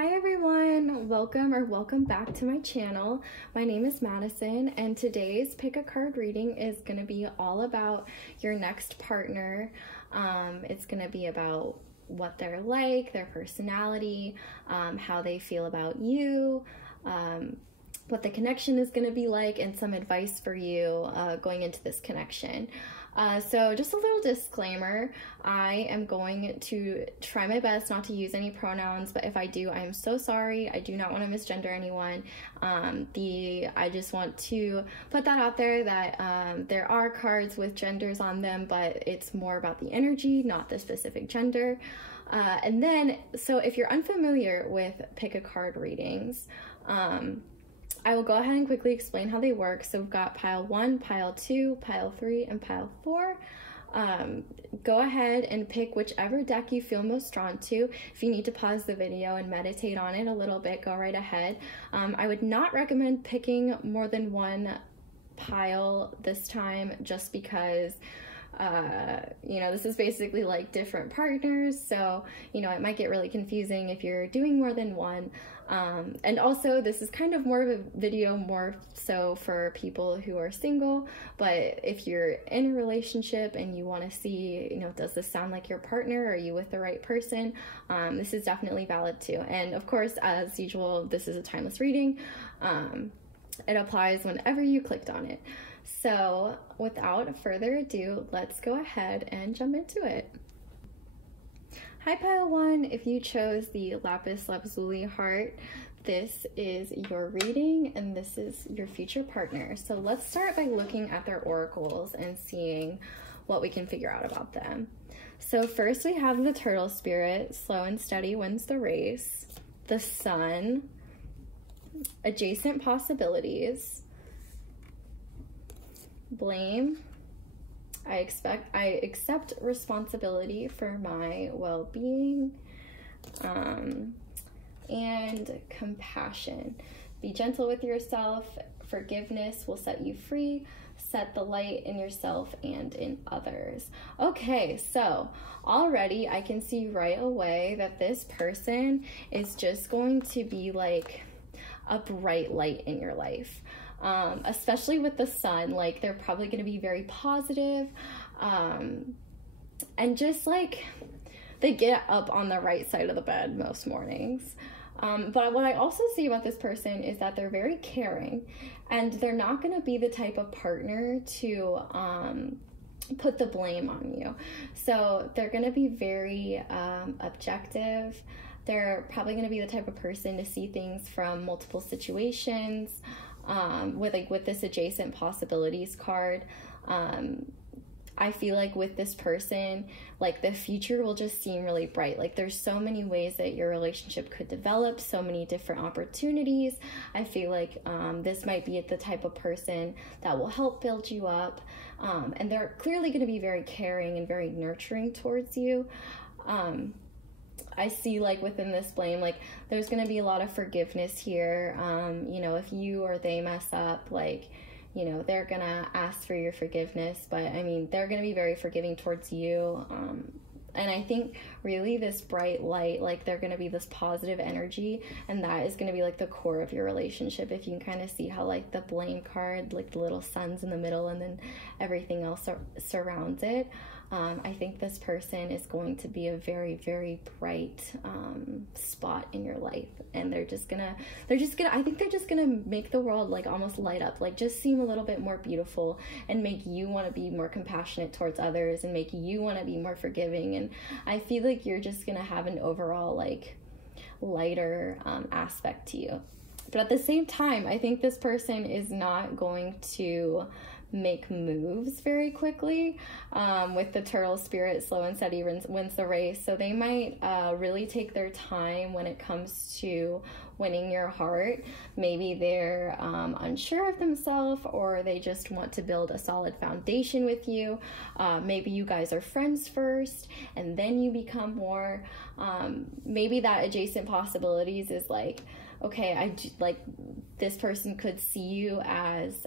Hi everyone, welcome back to my channel. My name is Madison and today's pick a card reading is going to be all about your next partner. It's going to be about what they're like, their personality, how they feel about you, what the connection is going to be like, and some advice for you going into this connection. So just a little disclaimer, I am going to try my best not to use any pronouns, but if I do, I am so sorry. I do not want to misgender anyone. I just want to put that out there that there are cards with genders on them, but it's more about the energy, not the specific gender. And then, so if you're unfamiliar with pick a card readings, I will go ahead and quickly explain how they work. So we've got pile 1, pile 2, pile 3, and pile 4. Go ahead and pick whichever deck you feel most drawn to. If you need to pause the video and meditate on it a little bit, go right ahead. I would not recommend picking more than one pile this time just because this is basically like different partners, so it might get really confusing if you're doing more than one. And also this is kind of more of a video more so for people who are single, but if you're in a relationship and you want to see, does this sound like your partner? Are you with the right person? This is definitely valid too. And of course, as usual, this is a timeless reading. It applies whenever you clicked on it. So without further ado, let's go ahead and jump into it. Hi pile 1, if you chose the lapis lazuli heart, this is your reading and this is your future partner. So let's start by looking at their oracles and seeing what we can figure out about them. So first we have the turtle spirit, slow and steady wins the race, the sun, adjacent possibilities, blame, I accept responsibility for my well-being, and compassion. Be gentle with yourself. Forgiveness will set you free. Set the light in yourself and in others. Okay, so already I can see right away that this person is just going to be like a bright light in your life. Especially with the sun, like they're probably going to be very positive, and just like they get up on the right side of the bed most mornings. But what I also see about this person is that they're very caring, and they're not going to be the type of partner to put the blame on you. So they're going to be very objective. They're probably going to be the type of person to see things from multiple situations. With this adjacent possibilities card, I feel like with this person, like the future will just seem really bright. Like there's so many ways that your relationship could develop, so many different opportunities. I feel like this might be the type of person that will help build you up, and they're clearly going to be very caring and very nurturing towards you. I see like within this blame, like there's going to be a lot of forgiveness here. If you or they mess up, like, they're going to ask for your forgiveness, but I mean, they're going to be very forgiving towards you. And I think really this bright light, like they're going to be this positive energy, and that is going to be like the core of your relationship. If you can kind of see how like the blame card, like the little sun's in the middle and then everything else surrounds it. I think this person is going to be a very, very bright spot in your life, and I think they're just gonna make the world like almost light up, like just seem a little bit more beautiful, and make you want to be more compassionate towards others, and make you want to be more forgiving. And I feel like you're just gonna have an overall like lighter aspect to you. But at the same time, I think this person is not going to make moves very quickly. With the turtle spirit, slow and steady wins the race. So they might really take their time when it comes to winning your heart. Maybe they're unsure of themselves, or they just want to build a solid foundation with you. Maybe you guys are friends first and then you become more. Maybe that adjacent possibilities is like, okay, like this person could see you as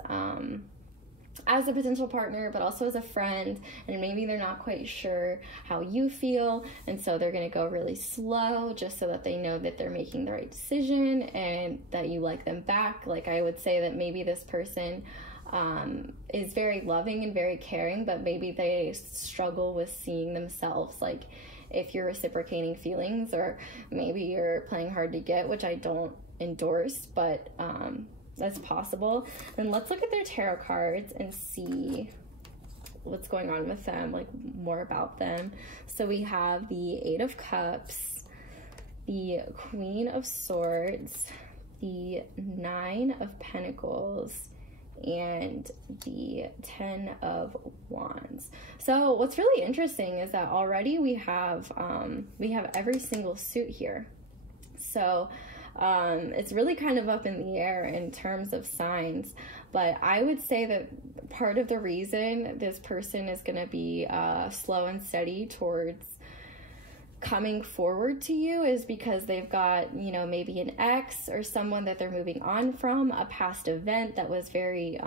as a potential partner, but also as a friend, and maybe they're not quite sure how you feel, and so they're going to go really slow just so that they know that they're making the right decision and that you like them back. Like, I would say that maybe this person is very loving and very caring, but maybe they struggle with seeing themselves, like, if you're reciprocating feelings, or maybe you're playing hard to get, which I don't endorse, but that's possible. And let's look at their tarot cards and see what's going on with them, like more about them. So we have the Eight of Cups, the Queen of Swords, the Nine of Pentacles, and the Ten of Wands. So what's really interesting is that already we have every single suit here. So it's really kind of up in the air in terms of signs, but I would say that part of the reason this person is going to be slow and steady towards coming forward to you is because they've got, you know, maybe an ex or someone that they're moving on from, a past event that was very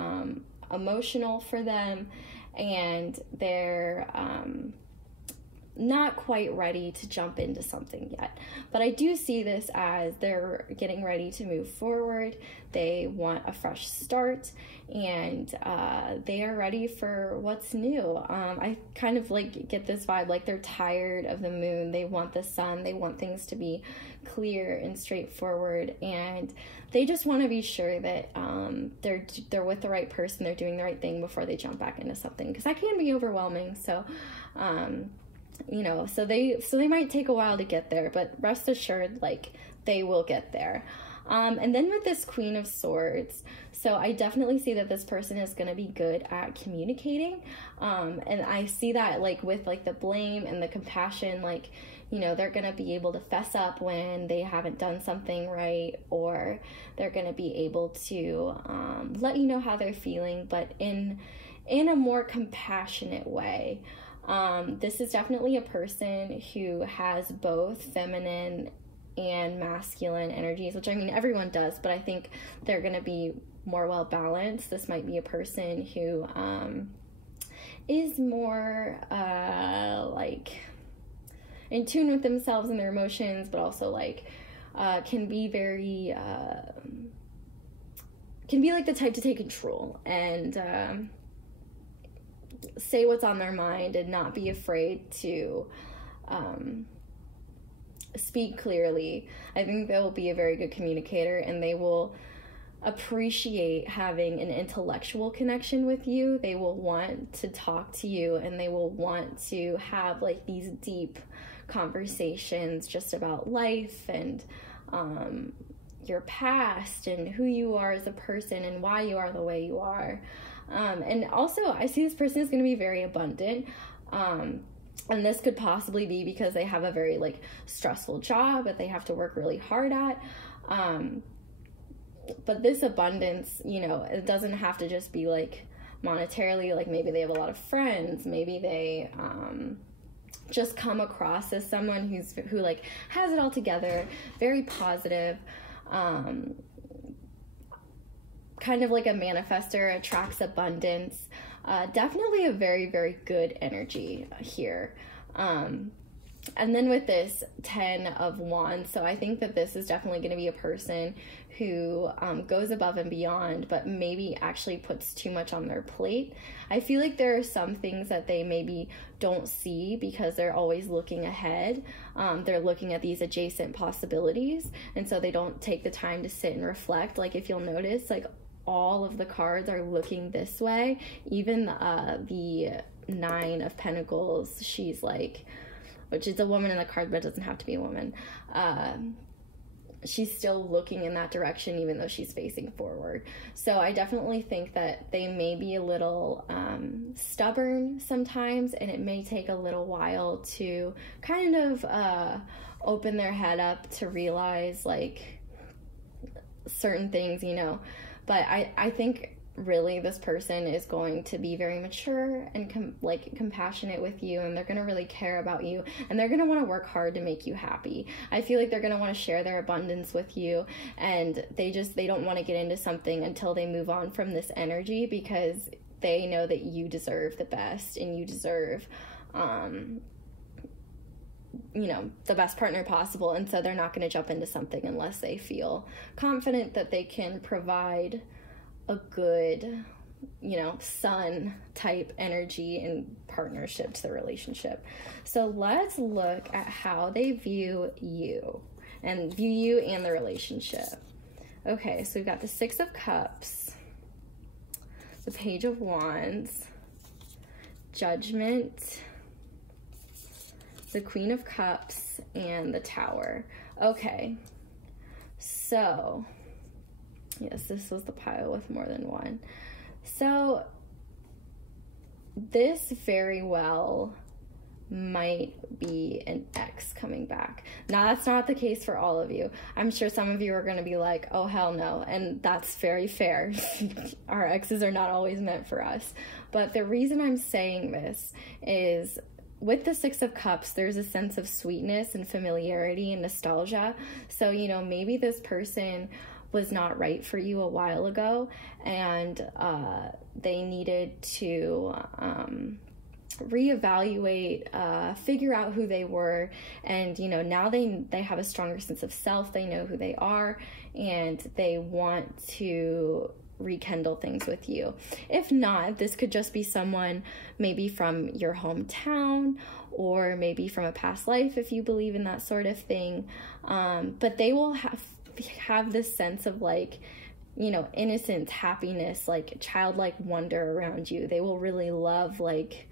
emotional for them, and they're not quite ready to jump into something yet. But I do see this as they're getting ready to move forward. They want a fresh start, and they are ready for what's new. I kind of like get this vibe like they're tired of the moon. They want the sun. They want things to be clear and straightforward, and they just want to be sure that they're with the right person, they're doing the right thing before they jump back into something, because that can be overwhelming. So you know, so they might take a while to get there, but rest assured, like, they will get there. And then with this Queen of Swords, so I definitely see that this person is going to be good at communicating. And I see that, like, with, like, the blame and the compassion, like, you know, they're going to be able to fess up when they haven't done something right, or they're going to be able to let you know how they're feeling, but in a more compassionate way. This is definitely a person who has both feminine and masculine energies, which, I mean, everyone does, but I think they're going to be more well balanced. This might be a person who is more like in tune with themselves and their emotions, but also like can be very can be like the type to take control and say what's on their mind and not be afraid to speak clearly. I think they will be a very good communicator, and they will appreciate having an intellectual connection with you. They will want to talk to you, and they will want to have like these deep conversations just about life and your past and who you are as a person and why you are the way you are. And also, I see this person is going to be very abundant. And this could possibly be because they have a very, like, stressful job that they have to work really hard at. But this abundance, you know, it doesn't have to just be, like, monetarily. Like, maybe they have a lot of friends. Maybe they just come across as someone who, like, has it all together, very positive, kind of like a manifester, attracts abundance. Definitely a very, very good energy here. And then with this 10 of Wands, so I think that this is definitely going to be a person who goes above and beyond, but maybe actually puts too much on their plate. I feel like there are some things that they maybe don't see because they're always looking ahead. They're looking at these adjacent possibilities, and so they don't take the time to sit and reflect. Like, if you'll notice, like, all of the cards are looking this way. Even the Nine of Pentacles, she's like, which is a woman in the card, but it doesn't have to be a woman. She's still looking in that direction, even though she's facing forward. So I definitely think that they may be a little stubborn sometimes, and it may take a little while to kind of open their head up to realize, like, certain things, you know. But I think really this person is going to be very mature and compassionate with you, and they're going to really care about you, and they're going to want to work hard to make you happy. I feel like they're going to want to share their abundance with you, and they don't want to get into something until they move on from this energy, because they know that you deserve the best, and you deserve, you know, the best partner possible. And so they're not going to jump into something unless they feel confident that they can provide a good, you know, sun type energy and partnership to the relationship. So let's look at how they view you and the relationship. Okay, so we've got the Six of Cups, the Page of Wands, Judgment, the Queen of Cups, and the Tower. Okay, so yes, this was the pile with more than one. So this very well might be an ex coming back. Now, that's not the case for all of you. I'm sure some of you are going to be like, oh, hell no. And that's very fair. Our exes are not always meant for us. But the reason I'm saying this is with the Six of Cups, there's a sense of sweetness and familiarity and nostalgia. So, you know, maybe this person was not right for you a while ago, and they needed to reevaluate, figure out who they were, and you know, now they have a stronger sense of self. They know who they are, and they want to rekindle things with you. If not, this could just be someone maybe from your hometown, or maybe from a past life if you believe in that sort of thing, but they will have this sense of, like, you know, innocence, happiness, like childlike wonder around you. They will really love, like,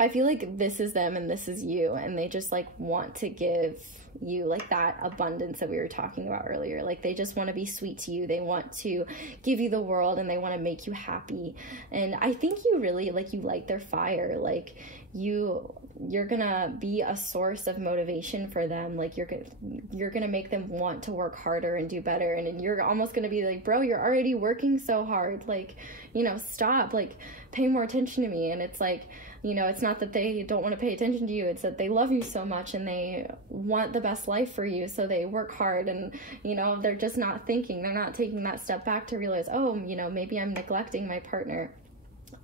I feel like this is them and this is you, and they just like want to give you like that abundance that we were talking about earlier. Like, they just want to be sweet to you. They want to give you the world, and they want to make you happy. And I think you really, like, you light their fire. Like, you're gonna be a source of motivation for them. Like, you're gonna make them want to work harder and do better. And you're almost gonna be like, bro, you're already working so hard. Like, you know, stop, like, pay more attention to me. And it's like, you know, it's not that they don't want to pay attention to you. It's that they love you so much and they want the best life for you. So they work hard, and, you know, they're just not thinking, they're not taking that step back to realize, oh, you know, maybe I'm neglecting my partner.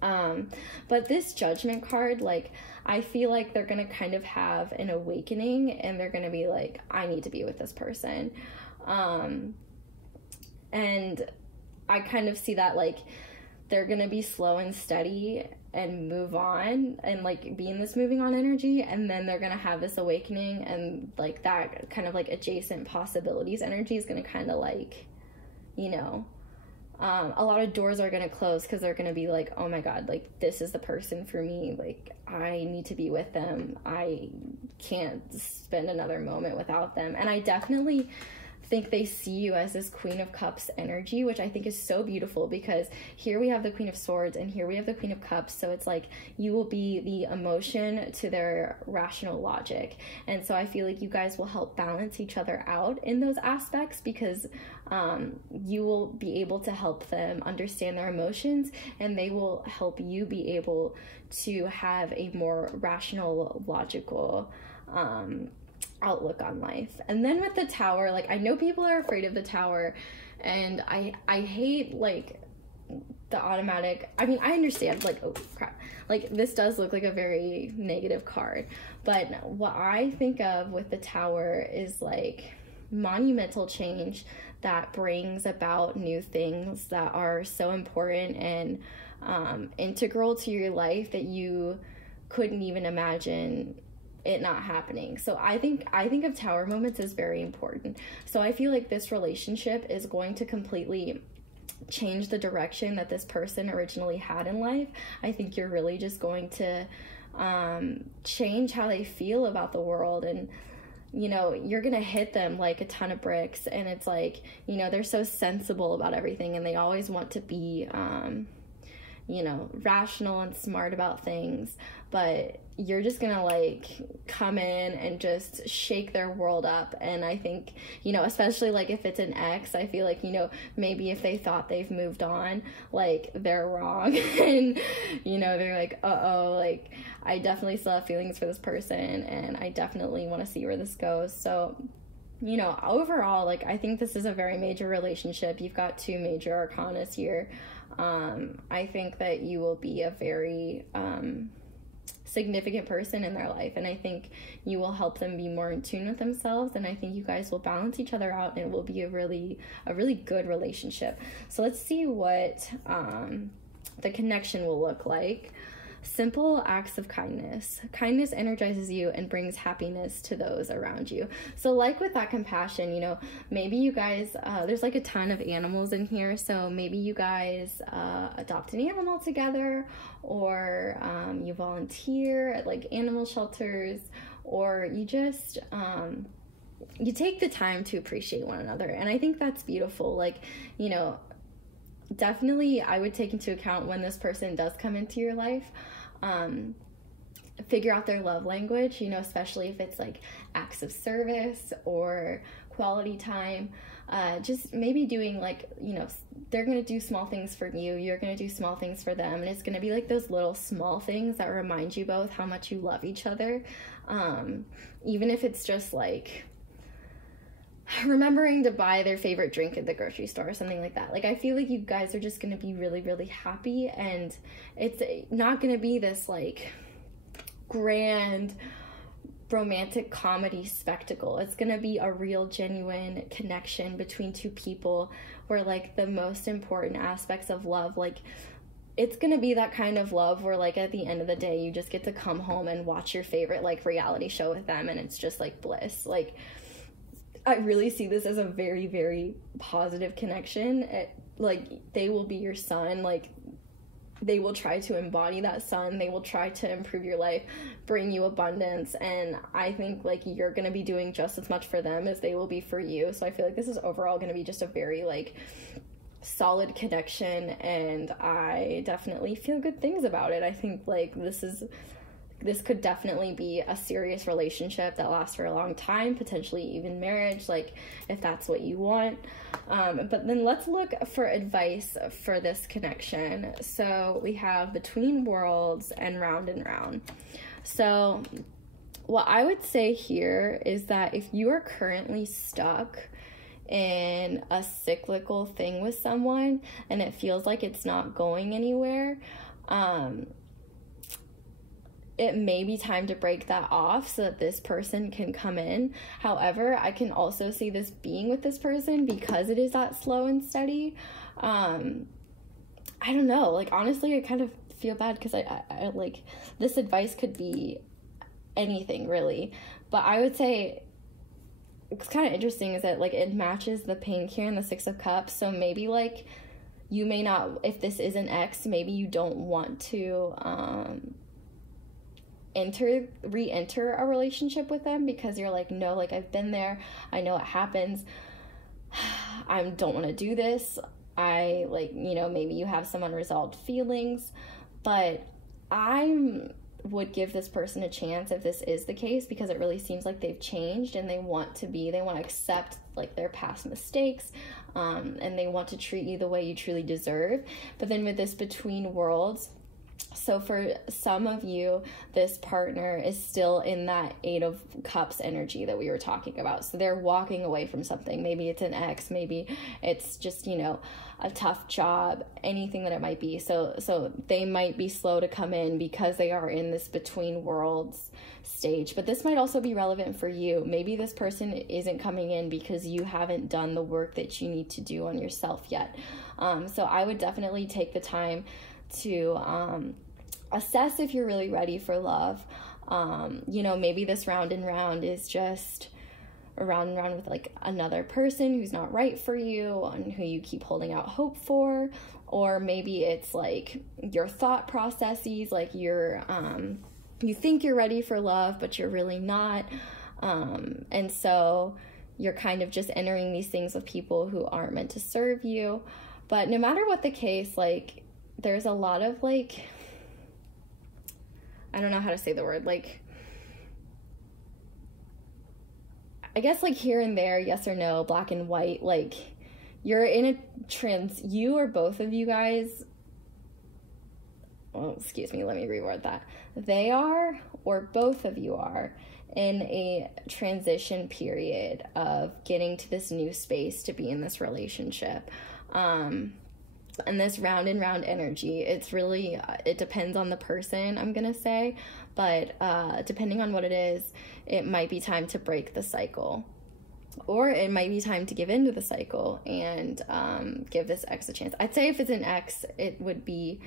But this Judgment card, like, I feel like they're going to kind of have an awakening, and they're going to be like, I need to be with this person. And I kind of see that, like, they're going to be slow and steady and move on and, like, be in this moving on energy, and then they're going to have this awakening, and, like, that kind of, like, adjacent possibilities energy is going to kind of, like, you know, a lot of doors are going to close because they're going to be like, oh my God, like, this is the person for me. Like, I need to be with them. I can't spend another moment without them. And I definitely think they see you as this Queen of Cups energy, which I think is so beautiful, because here we have the Queen of Swords and here we have the Queen of Cups. So it's like you will be the emotion to their rational logic. And so I feel like you guys will help balance each other out in those aspects, because you will be able to help them understand their emotions, and they will help you be able to have a more rational, logical outlook on life. And then with the Tower, like, I know people are afraid of the Tower, and I hate, like, the automatic, I mean, I understand, like, oh crap, like, this does look like a very negative card, but what I think of with the Tower is, like, monumental change that brings about new things that are so important and integral to your life that you couldn't even imagine it not happening. So I think of Tower moments as very important. So I feel like this relationship is going to completely change the direction that this person originally had in life. I think you're really just going to change how they feel about the world, and, you know, you're gonna hit them like a ton of bricks. And it's like, you know, they're so sensible about everything, and they always want to be you know, rational and smart about things, but you're just gonna, like, come in and just shake their world up. And I think, you know, especially, like, if it's an ex, I feel like, you know, maybe if they thought they've moved on, like, they're wrong. And, you know, they're like, uh-oh, like, I definitely still have feelings for this person, and I definitely want to see where this goes. So, you know, overall, like, I think this is a very major relationship. You've got two major arcanas here. I think that you will be a very significant person in their life, and I think you will help them be more in tune with themselves, and I think you guys will balance each other out, and it will be a really good relationship. So let's see what the connection will look like. Simple acts of kindness. Kindness energizes you and brings happiness to those around you. So like with that compassion, you know, maybe you guys, there's like a ton of animals in here, so maybe you guys adopt an animal together, or you volunteer at like animal shelters, or you just, you take the time to appreciate one another. And I think that's beautiful. Like, you know, definitely I would take into account when this person does come into your life, figure out their love language, you know, especially if it's like acts of service or quality time. Just maybe doing like, you know, they're going to do small things for you, you're going to do small things for them, and it's going to be like those little small things that remind you both how much you love each other. Even if it's just like remembering to buy their favorite drink at the grocery store or something like that. Like, I feel like you guys are just going to be really happy, and it's not going to be this like grand romantic comedy spectacle. It's going to be a real genuine connection between two people where like the most important aspects of love, like it's going to be that kind of love where like at the end of the day you just get to come home and watch your favorite like reality show with them, and it's just like bliss. Like, I really see this as a very positive connection. Like, they will be your sun. Like, they will try to embody that sun. They will try to improve your life, bring you abundance. And I think, like, you're going to be doing just as much for them as they will be for you. So I feel like this is overall going to be just a very, like, solid connection. And I definitely feel good things about it. I think, like, this could definitely be a serious relationship that lasts for a long time, potentially even marriage, like if that's what you want. But then let's look for advice for this connection. So we have between worlds and round and round. So what I would say here is that if you are currently stuck in a cyclical thing with someone and it feels like it's not going anywhere, it may be time to break that off so that this person can come in. However, I can also see this being with this person because it is that slow and steady. I don't know, like, honestly, I kind of feel bad because I like, this advice could be anything really, but I would say it's kind of interesting is that like it matches the pink here in the Six of Cups. So maybe like you may not, if this is an ex, maybe you don't want to re-enter a relationship with them because you're like, no, like I've been there, I know what happens, I don't want to do this. I like, you know, maybe you have some unresolved feelings, but I would give this person a chance if this is the case, because it really seems like they've changed and they want to accept like their past mistakes, and they want to treat you the way you truly deserve. But then with this between worlds, so for some of you, this partner is still in that Eight of Cups energy that we were talking about. So they're walking away from something. Maybe it's an ex, maybe it's just, you know, a tough job, anything that it might be. So they might be slow to come in because they are in this between worlds stage. But this might also be relevant for you. Maybe this person isn't coming in because you haven't done the work that you need to do on yourself yet. So I would definitely take the time to assess if you're really ready for love. You know, maybe this round and round is just a round and round with like another person who's not right for you and who you keep holding out hope for, or maybe it's like your thought processes, like you're you think you're ready for love but you're really not, and so you're kind of just entering these things with people who aren't meant to serve you. But no matter what the case, like there's a lot of like, I don't know how to say the word, like, I guess like here and there, yes or no, black and white, like you're in a you or both of you guys, well, excuse me, let me reword that. They are, or both of you are, in a transition period of getting to this new space to be in this relationship. And this round and round energy, it's really, it depends on the person, I'm gonna say, but depending on what it is, it might be time to break the cycle, or it might be time to give into the cycle and give this ex a chance. I'd say if it's an ex, it would be,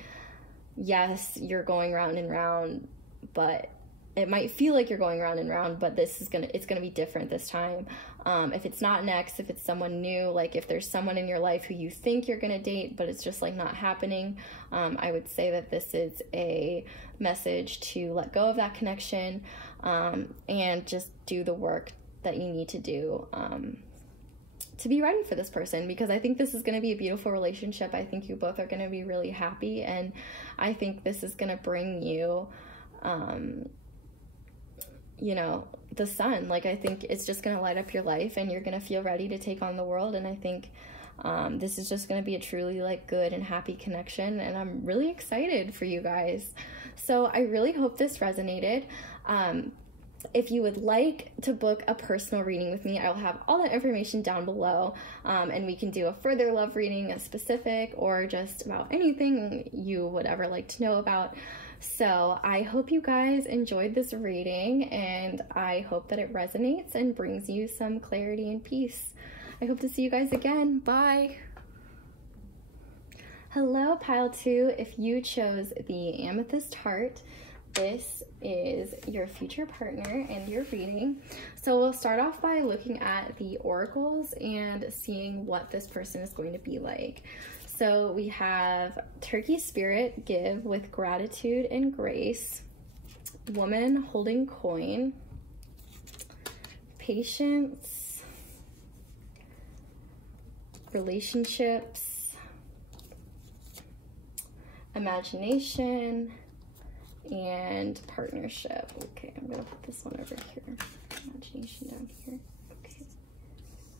yes, you're going round and round, but it might feel like you're going round and round, but it's gonna be different this time. If it's not an ex, if it's someone new, like if there's someone in your life who you think you're gonna date, but it's just like not happening, I would say that this is a message to let go of that connection, and just do the work that you need to do to be ready for this person, because I think this is going to be a beautiful relationship. I think you both are going to be really happy, and I think this is going to bring you, you know, the sun. Like, I think it's just going to light up your life, and you're going to feel ready to take on the world. And I think this is just going to be a truly like good and happy connection, and I'm really excited for you guys. So I really hope this resonated. If you would like to book a personal reading with me, I'll have all that information down below, and we can do a further love reading, a specific, or just about anything you would ever like to know about. So I hope you guys enjoyed this reading, and I hope that it resonates and brings you some clarity and peace. I hope to see you guys again. Bye. Hello, pile 2. If you chose the amethyst heart, this is your future partner and your reading. So we'll start off by looking at the oracles and seeing what this person is going to be like. So we have Turkey Spirit, give with gratitude and grace. Woman holding coin. Patience. Relationships. Imagination. And partnership. Okay, I'm gonna put this one over here. Imagination down here. Okay.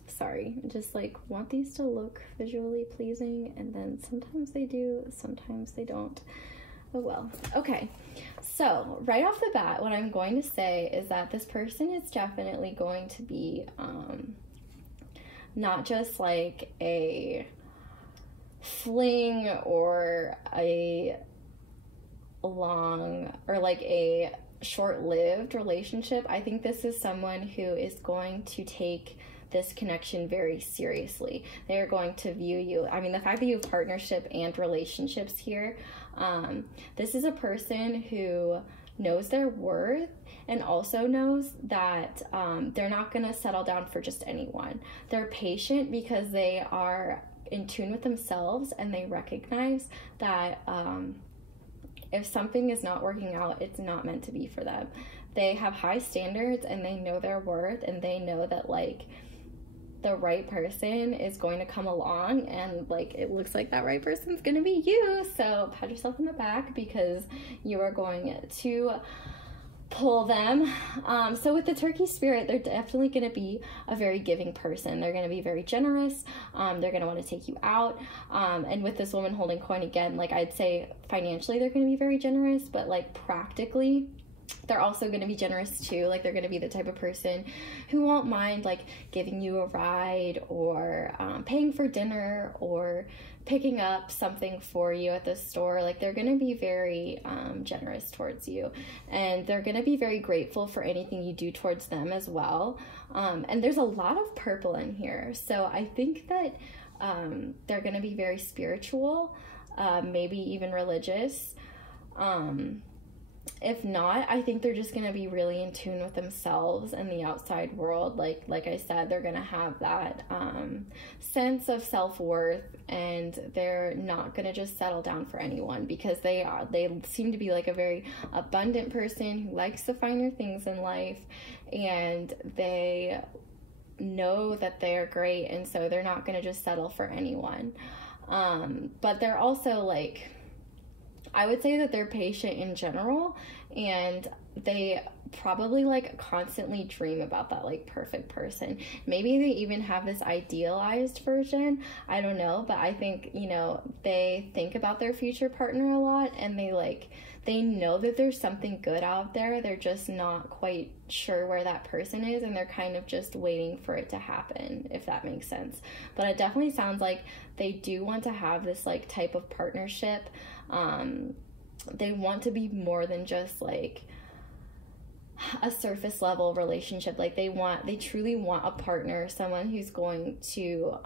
Sorry, I just like want these to look visually pleasing, and then sometimes they do, sometimes they don't. Oh well. Okay, so right off the bat, what I'm going to say is that this person is definitely going to be not just like a fling or a long or like a short-lived relationship. I think this is someone who is going to take this connection very seriously. They're going to view you, I mean, the fact that you have partnership and relationships here, this is a person who knows their worth and also knows that they're not going to settle down for just anyone. They're patient because they are in tune with themselves, and they recognize that if something is not working out, it's not meant to be for them. They have high standards, and they know their worth, and they know that like the right person is going to come along, and like it looks like that right person's gonna be you. So pat yourself in the back because you are going to pull them. So with the Turkey Spirit, they're definitely going to be a very giving person. They're going to be very generous. They're going to want to take you out. And with this woman holding coin, again, like I'd say financially they're going to be very generous, but like practically they're also going to be generous too. Like they're going to be the type of person who won't mind like giving you a ride, or paying for dinner, or picking up something for you at the store. Like they're going to be very generous towards you, and they're going to be very grateful for anything you do towards them as well. And there's a lot of purple in here, so I think that they're going to be very spiritual, maybe even religious. If not, I think they're just going to be really in tune with themselves and the outside world. Like I said, they're going to have that sense of self-worth, and they're not going to just settle down for anyone, because they seem to be like a very abundant person who likes the finer things in life, and they know that they're great, and so they're not going to just settle for anyone. But they're also like, I would say that they're patient in general, and they probably like constantly dream about that like perfect person. Maybe they even have this idealized version, I don't know, but I think, you know, they think about their future partner a lot, and they know that there's something good out there. They're just not quite sure where that person is, and they're kind of just waiting for it to happen, if that makes sense. But it definitely sounds like they do want to have this like type of partnership. They want to be more than just like a surface level relationship. Like they truly want a partner, someone who's going to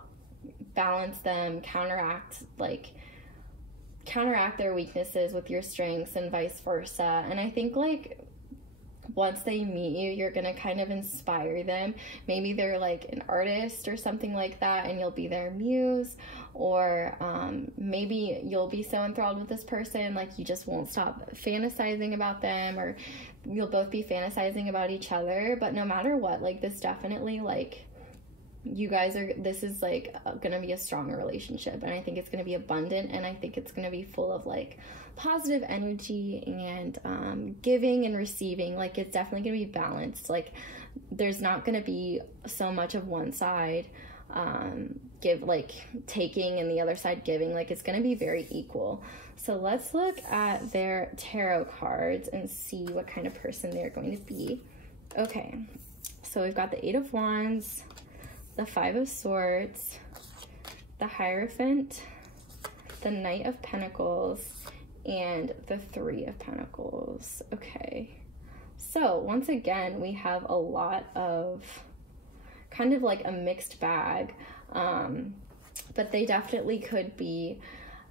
balance them, counteract their weaknesses with your strengths, and vice versa. And I think like once they meet you, you're gonna kind of inspire them. Maybe they're like an artist or something like that, and you'll be their muse. Or maybe you'll be so enthralled with this person, like you just won't stop fantasizing about them, or you'll both be fantasizing about each other. But no matter what, like this definitely, like, this is like gonna be a strong relationship, and I think it's gonna be abundant, and I think it's gonna be full of like positive energy and giving and receiving. Like it's definitely gonna be balanced. Like there's not gonna be so much of one side taking and the other side giving. Like it's gonna be very equal. So let's look at their tarot cards and see what kind of person they're going to be. Okay, so we've got the 8 of Wands, the 5 of Swords, the Hierophant, the Knight of Pentacles, and the 3 of Pentacles. Okay, so once again, we have a lot of kind of like a mixed bag, but they definitely could be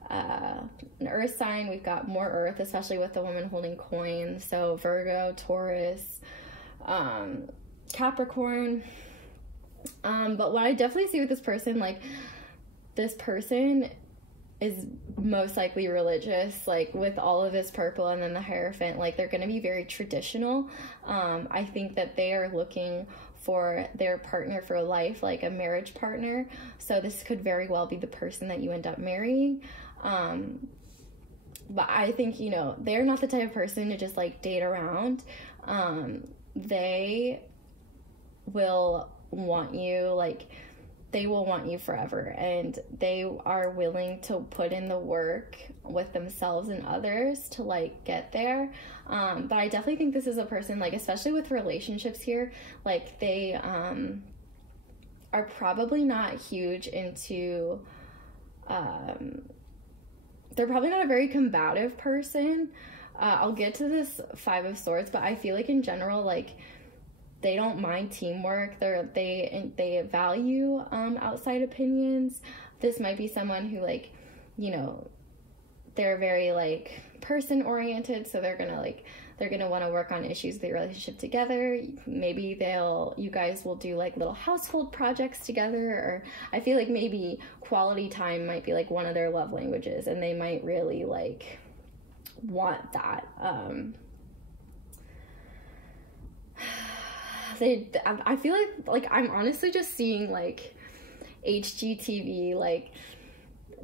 an earth sign. We've got more earth, especially with the woman holding coins. So Virgo, Taurus, Capricorn. But what I definitely see with this person, like this person is most likely religious, like with all of this purple and then the Hierophant, like they're going to be very traditional. I think that they are looking for their partner for life, like a marriage partner. So this could very well be the person that you end up marrying. But I think, you know, they're not the type of person to just like date around. They will want you, like they will want you forever, and they are willing to put in the work with themselves and others to like get there. But I definitely think this is a person, like especially with relationships here, like they are probably not huge into they're probably not a very combative person. I'll get to this 5 of Swords, but I feel like in general, like they don't mind teamwork. They value outside opinions. This might be someone who, like, you know, they're very like person oriented, so they're gonna want to work on issues of the relationship together. Maybe you guys will do like little household projects together, or I feel like maybe quality time might be like one of their love languages, and they might really like want that. I feel like I'm honestly just seeing like HGTV, like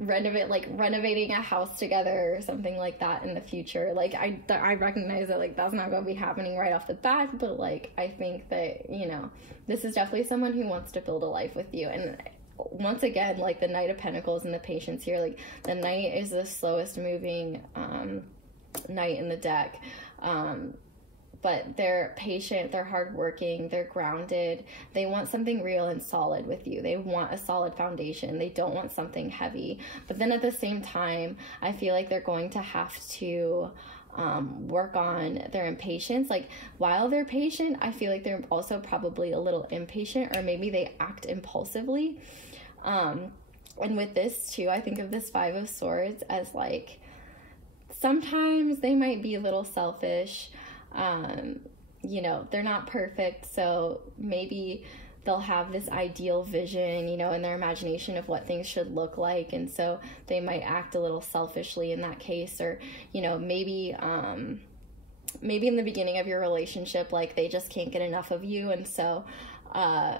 renovating a house together or something like that in the future. Like I recognize that like that's not going to be happening right off the bat, but like I think that, you know, this is definitely someone who wants to build a life with you. And once again, like the Knight of Pentacles and the Patience here, like the Knight is the slowest moving knight in the deck. But they're patient, they're hardworking, they're grounded. They want something real and solid with you. They want a solid foundation. They don't want something heavy. But then at the same time, I feel like they're going to have to work on their impatience. Like while they're patient, I feel like they're also probably a little impatient, or maybe they act impulsively. And with this too, I think of this 5 of Swords as like, sometimes they might be a little selfish. You know, they're not perfect, so maybe they'll have this ideal vision, you know, in their imagination of what things should look like, and so they might act a little selfishly in that case. Or, you know, maybe in the beginning of your relationship, like they just can't get enough of you, and so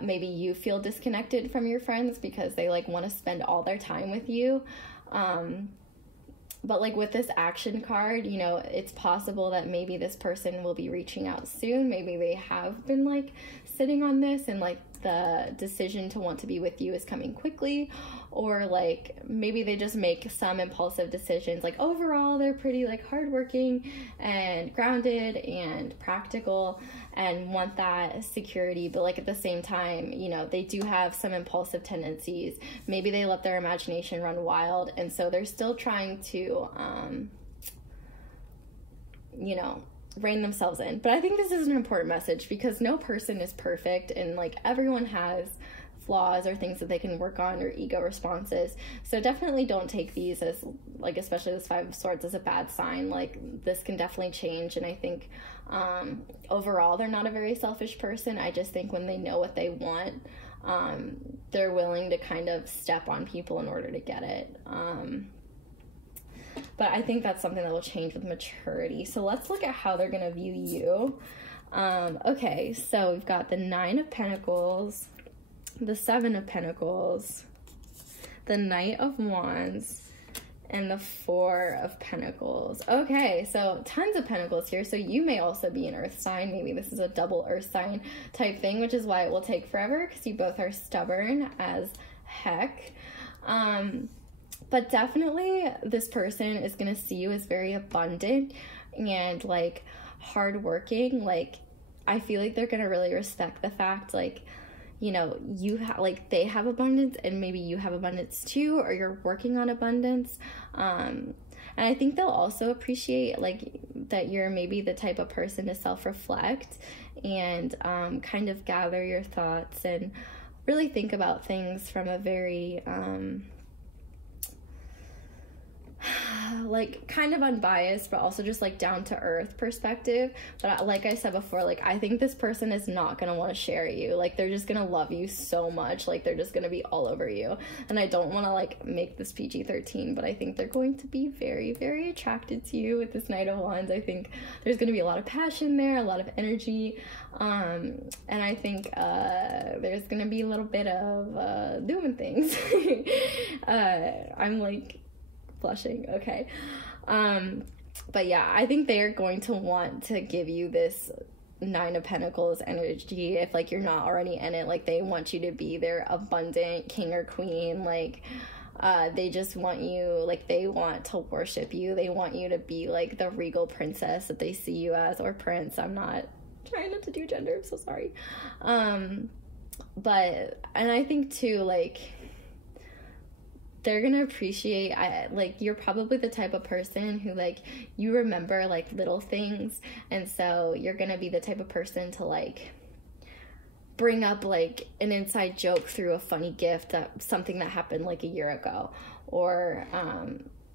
maybe you feel disconnected from your friends because they like want to spend all their time with you. But like with this action card, you know, it's possible that maybe this person will be reaching out soon. Maybe they have been like sitting on this, and like the decision to want to be with you is coming quickly, or like maybe they just make some impulsive decisions. Like overall, they're pretty like hardworking and grounded and practical and want that security, but like at the same time, you know, they do have some impulsive tendencies. Maybe they let their imagination run wild, and so they're still trying to you know, rein themselves in. But I think this is an important message, because no person is perfect, and like everyone has flaws or things that they can work on, or ego responses. So definitely don't take these as like, especially this Five of Swords, as a bad sign. Like this can definitely change. And I think overall they're not a very selfish person. I just think when they know what they want, they're willing to kind of step on people in order to get it. But I think that's something that will change with maturity. So let's look at how they're going to view you. Okay, so we've got the Nine of Pentacles, the Seven of Pentacles, the Knight of Wands, and the Four of Pentacles. Okay, so tons of pentacles here. So you may also be an earth sign. Maybe this is a double earth sign type thing, which is why it will take forever, because you both are stubborn as heck. But definitely this person is going to see you as very abundant and like hardworking. Like I feel like they're going to really respect the fact, like, you know, you like they have abundance, and maybe you have abundance too, or you're working on abundance. And I think they'll also appreciate like that you're maybe the type of person to self-reflect and kind of gather your thoughts and really think about things from a very like kind of unbiased, but also just like down to earth perspective. But like I said before, like I think this person is not gonna want to share you. Like they're just gonna love you so much, like they're just gonna be all over you. And I don't want to like make this PG-13, but I think they're going to be very, very attracted to you with this Knight of Wands. I think there's gonna be a lot of passion there, a lot of energy, and I think there's gonna be a little bit of doing things. I'm like blushing. Okay. But yeah, I think they're going to want to give you this Nine of Pentacles energy if like you're not already in it. Like they want you to be their abundant king or queen. Like they just want you, like they want to worship you. They want you to be like the regal princess that they see you as, or prince. I'm not trying not to do gender, I'm so sorry. But and I think too, like they're gonna appreciate, like you're probably the type of person who like you remember like little things, and so you're gonna be the type of person to like bring up like an inside joke through a funny gift, something that happened like a year ago, or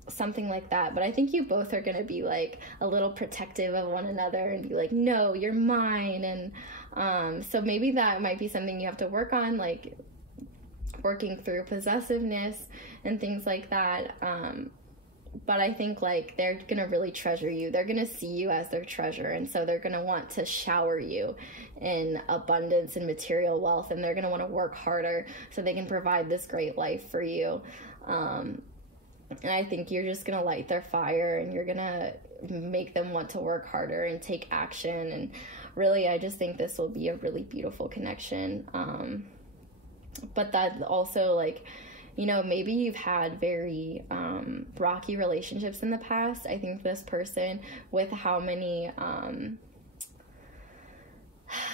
something like that. But I think you both are gonna be like a little protective of one another and be like, no, you're mine. And so maybe that might be something you have to work on, like working through possessiveness and things like that. But I think like they're gonna really treasure you. They're gonna see you as their treasure, and so they're gonna want to shower you in abundance and material wealth, and they're gonna want to work harder so they can provide this great life for you. And I think you're just gonna light their fire, and you're gonna make them want to work harder and take action. And really, I just think this will be a really beautiful connection. But that also, like, you know, maybe you've had very rocky relationships in the past. I think this person, with how many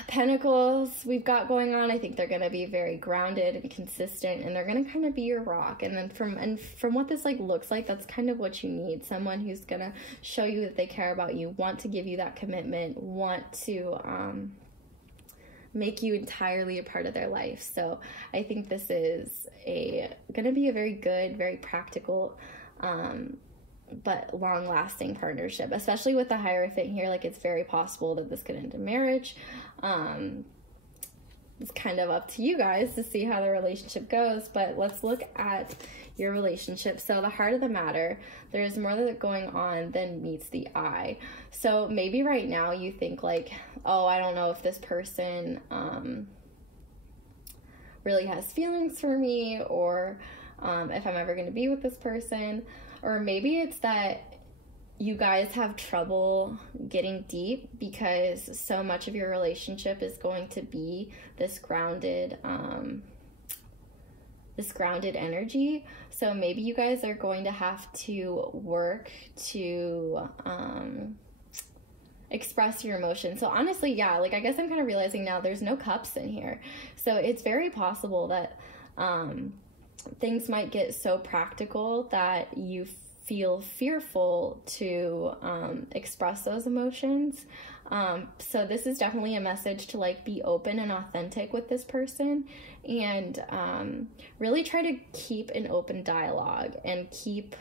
pentacles we've got going on, I think they're going to be very grounded and consistent, and they're going to kind of be your rock. And then from what this like looks like, that's kind of what you need. Someone who's going to show you that they care about you, want to give you that commitment, want to make you entirely a part of their life. So I think this is going to be a very good, very practical, but long-lasting partnership, especially with the Hierophant here. Like, it's very possible that this could end in marriage. It's kind of up to you guys to see how the relationship goes, but let's look at your relationship. So the heart of the matter, there's more that going on than meets the eye. So maybe right now you think like, oh, I don't know if this person really has feelings for me, or if I'm ever going to be with this person. Or maybe it's that you guys have trouble getting deep because so much of your relationship is going to be this grounded energy. So maybe you guys are going to have to work to express your emotions. So honestly, yeah, like I guess I'm kind of realizing now there's no cups in here. So it's very possible that things might get so practical that you feel fearful to express those emotions. So this is definitely a message to like be open and authentic with this person, and really try to keep an open dialogue and keep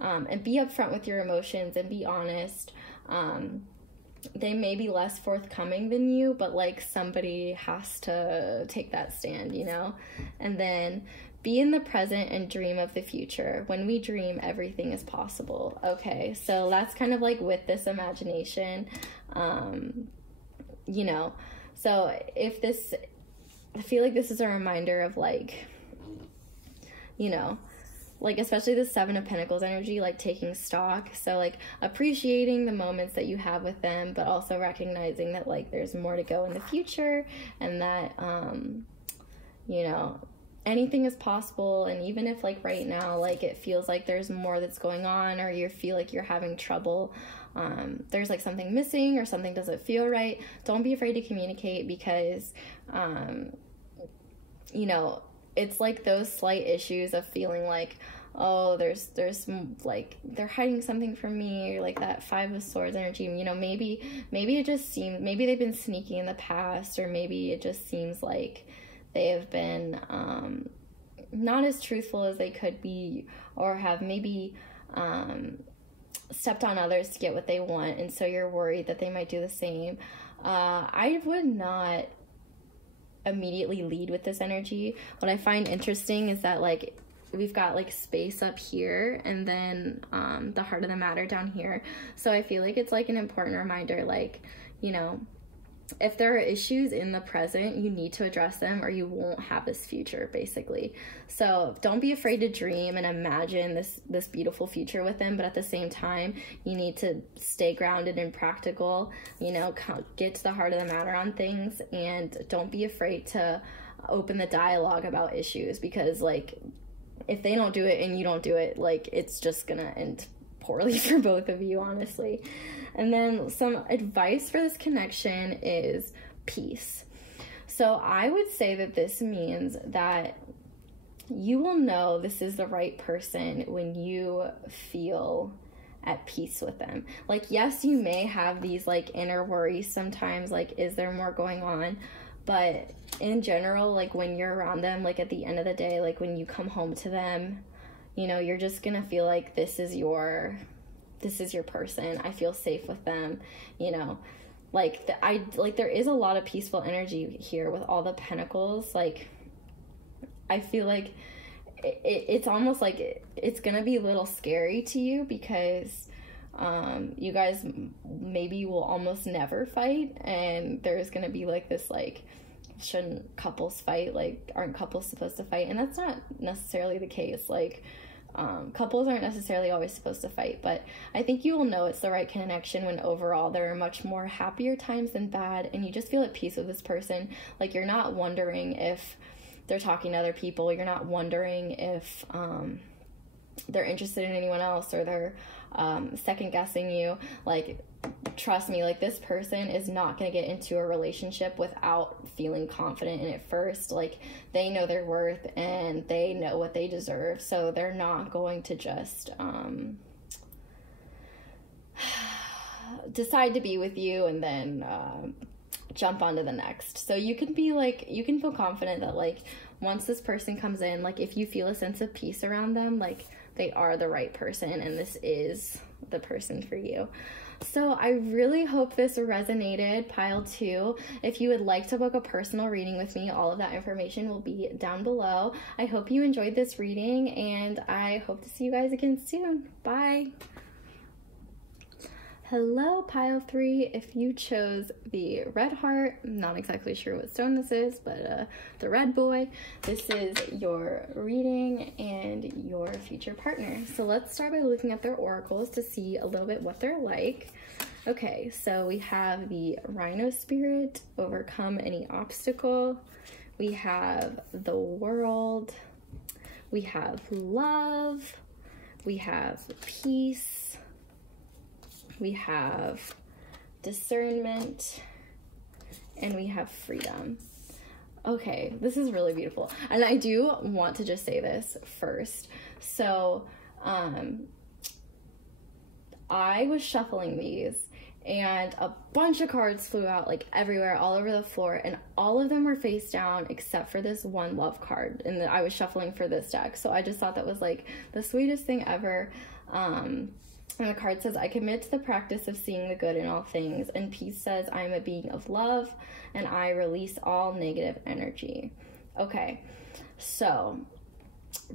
and be upfront with your emotions and be honest. They may be less forthcoming than you, but like somebody has to take that stand, you know? And then be in the present and dream of the future. When we dream, everything is possible. Okay, so that's kind of like with this imagination, you know, so if this, I feel like this is a reminder of like, you know, like especially the Seven of Pentacles energy, like taking stock. So like appreciating the moments that you have with them, but also recognizing that like there's more to go in the future, and that, you know, anything is possible. And even if like right now, like it feels like there's more that's going on, or you feel like you're having trouble, there's like something missing or something doesn't feel right, don't be afraid to communicate, because, you know, it's like those slight issues of feeling like, oh, there's like they're hiding something from me, or like that Five of Swords energy, you know, maybe it just seems, maybe they've been sneaky in the past, or maybe it just seems like they have been not as truthful as they could be, or have maybe stepped on others to get what they want, and so you're worried that they might do the same. I would not immediately lead with this energy. What I find interesting is that like we've got like space up here, and then the heart of the matter down here. So I feel like it's like an important reminder, like, you know, if there are issues in the present, you need to address them, or you won't have this future, basically. So don't be afraid to dream and imagine this beautiful future with them, but at the same time, you need to stay grounded and practical, you know, get to the heart of the matter on things, and don't be afraid to open the dialogue about issues, because like if they don't do it and you don't do it, like it's just gonna end poorly for both of you, honestly. And then some advice for this connection is peace. So I would say that this means that you will know this is the right person when you feel at peace with them. Like, yes, you may have these like inner worries sometimes, like, is there more going on? But in general, like when you're around them, like at the end of the day, like when you come home to them, you know, you're just gonna feel like this is your person. I feel safe with them, you know, like there is a lot of peaceful energy here with all the pentacles. Like I feel like it's almost like it's gonna be a little scary to you, because you guys maybe will almost never fight, and there's gonna be like this like, shouldn't couples fight, like aren't couples supposed to fight? And that's not necessarily the case. Like couples aren't necessarily always supposed to fight, but I think you will know it's the right connection when overall there are much more happier times than bad, and you just feel at peace with this person. Like you're not wondering if they're talking to other people, you're not wondering if they're interested in anyone else, or they're second guessing you. Like, trust me, like this person is not going to get into a relationship without feeling confident in it first. Like they know their worth and they know what they deserve, so they're not going to just decide to be with you and then jump onto the next. So you can be like, you can feel confident that like once this person comes in, like if you feel a sense of peace around them, like they are the right person and this is the person for you. So I really hope this resonated, pile 2. If you would like to book a personal reading with me, all of that information will be down below. I hope you enjoyed this reading, and I hope to see you guys again soon. Bye. Hello, pile 3. If you chose the red heart, I'm not exactly sure what stone this is, but the red boy, this is your reading and your future partner. So let's start by looking at their oracles to see a little bit what they're like. Okay, so we have the Rhino Spirit, overcome any obstacle. We have the World. We have love. We have peace. We have discernment, and we have freedom. Okay, this is really beautiful. And I do want to just say this first. So, I was shuffling these, and a bunch of cards flew out like everywhere, all over the floor, and all of them were face down except for this one love card. And I was shuffling for this deck. So I just thought that was like the sweetest thing ever. And the card says, I commit to the practice of seeing the good in all things. And peace says, I am a being of love, and I release all negative energy. Okay, so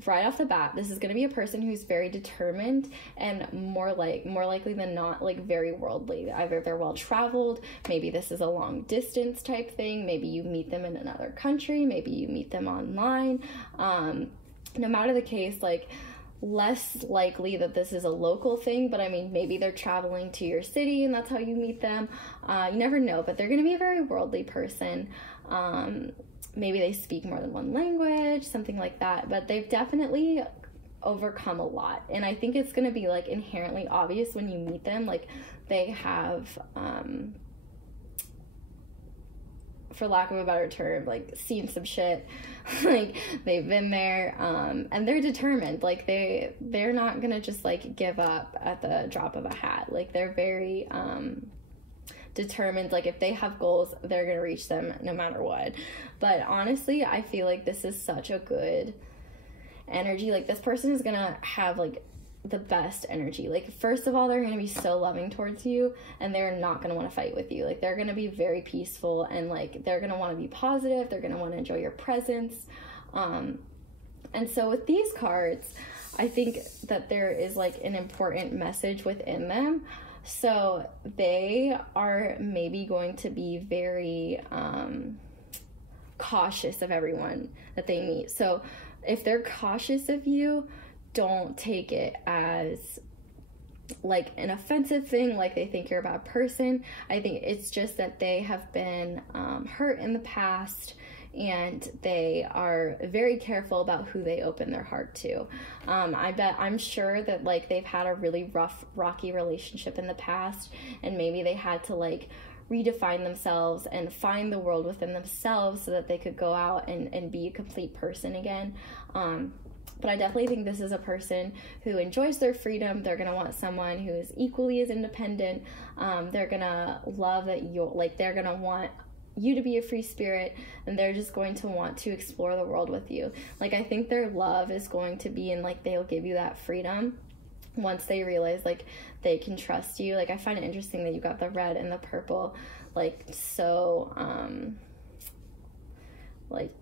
right off the bat, this is going to be a person who's very determined and more likely than not, like very worldly. Either they're well-traveled, maybe this is a long distance type thing, maybe you meet them in another country, maybe you meet them online. No matter the case, like, less likely that this is a local thing, but I mean, maybe they're traveling to your city and that's how you meet them. You never know, but they're going to be a very worldly person. Maybe they speak more than one language, something like that, but they've definitely overcome a lot. And I think it's going to be like inherently obvious when you meet them, like they have, for lack of a better term, like seen some shit. Like they've been there, and they're determined. Like they're not gonna just like give up at the drop of a hat. Like they're very determined. Like if they have goals, they're gonna reach them no matter what. But honestly, I feel like this is such a good energy. Like this person is gonna have like the best energy. Like first of all, they're going to be so loving towards you, and they're not going to want to fight with you. Like they're going to be very peaceful, and like they're going to want to be positive, they're going to want to enjoy your presence. And so with these cards, I think that there is like an important message within them. So they are maybe going to be very cautious of everyone that they meet. So if they're cautious of you, don't take it as like an offensive thing, like they think you're a bad person. I think it's just that they have been hurt in the past, and they are very careful about who they open their heart to. I'm sure that like they've had a really rough, rocky relationship in the past, and maybe they had to like redefine themselves and find the world within themselves so that they could go out and be a complete person again. But I definitely think this is a person who enjoys their freedom. They're going to want someone who is equally as independent. They're going to love that they're going to want you to be a free spirit, and they're just going to want to explore the world with you. Like, I think their love is going to be in, like, they'll give you that freedom once they realize, like, they can trust you. Like, I find it interesting that you got the red and the purple, like, so, like,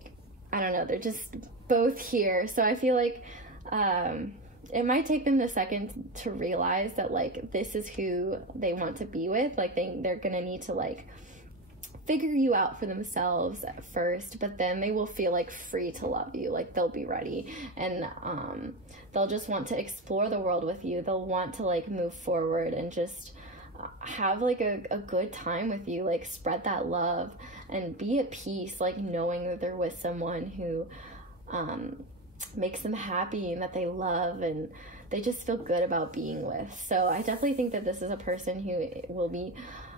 I don't know, they're just both here. So I feel like it might take them a second to realize that like this is who they want to be with. Like they're gonna need to like figure you out for themselves at first, but then they will feel like free to love you. Like they'll be ready, and they'll just want to explore the world with you. They'll want to like move forward and just have like a good time with you, like spread that love and be at peace, like knowing that they're with someone who makes them happy and that they love and they just feel good about being with. So I definitely think that this is a person who will be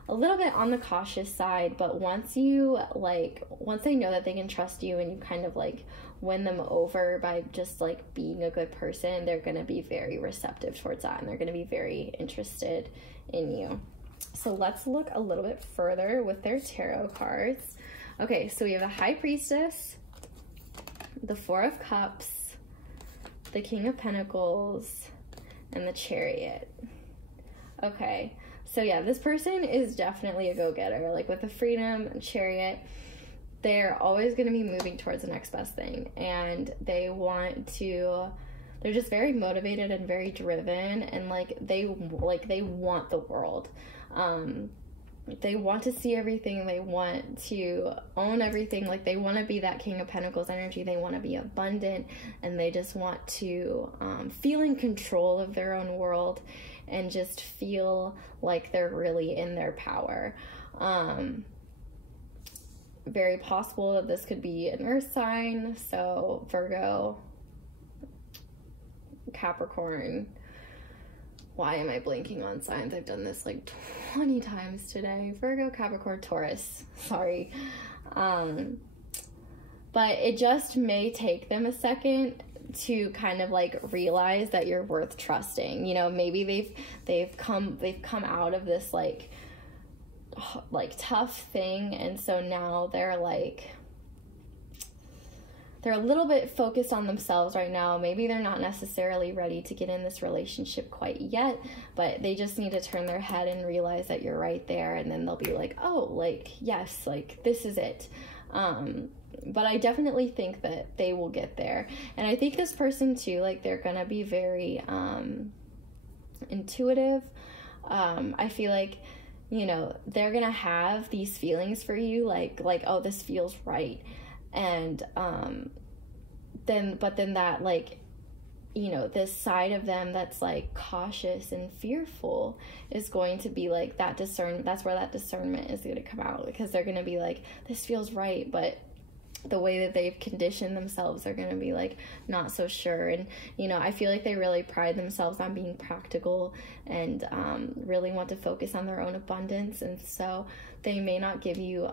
a little bit on the cautious side, but once they know that they can trust you and you kind of like win them over by just like being a good person, they're going to be very receptive towards that, and they're going to be very interested in you. So let's look a little bit further with their tarot cards. Okay, so we have the High Priestess, the Four of Cups, the King of Pentacles, and the Chariot. Okay, so yeah, this person is definitely a go-getter. Like with the Freedom and Chariot, they're always going to be moving towards the next best thing, and they want to they're just very motivated and very driven, and like they want the world. They want to see everything. They want to own everything. Like, they want to be that King of Pentacles energy. They want to be abundant, and they just want to feel in control of their own world and just feel like they're really in their power. Very possible that this could be an earth sign, so Virgo, Capricorn. Why am I blanking on signs? I've done this like 20 times today. Virgo, Capricorn, Taurus. Sorry. But it just may take them a second to kind of like realize that you're worth trusting. You know, maybe they've come out of this like tough thing, and so now they're a little bit focused on themselves right now. Maybe they're not necessarily ready to get in this relationship quite yet, but they just need to turn their head and realize that you're right there, and then they'll be like, oh, like, yes, like, this is it. But I definitely think that they will get there. And I think this person too, like, they're gonna be very intuitive. I feel like, you know, they're gonna have these feelings for you, like, oh, this feels right. And then that, like, you know, this side of them that's like cautious and fearful is going to be like that that's where that discernment is going to come out, because they're going to be like, this feels right, but the way that they've conditioned themselves are going to be like not so sure. And, you know, I feel like they really pride themselves on being practical and really want to focus on their own abundance, and so they may not give you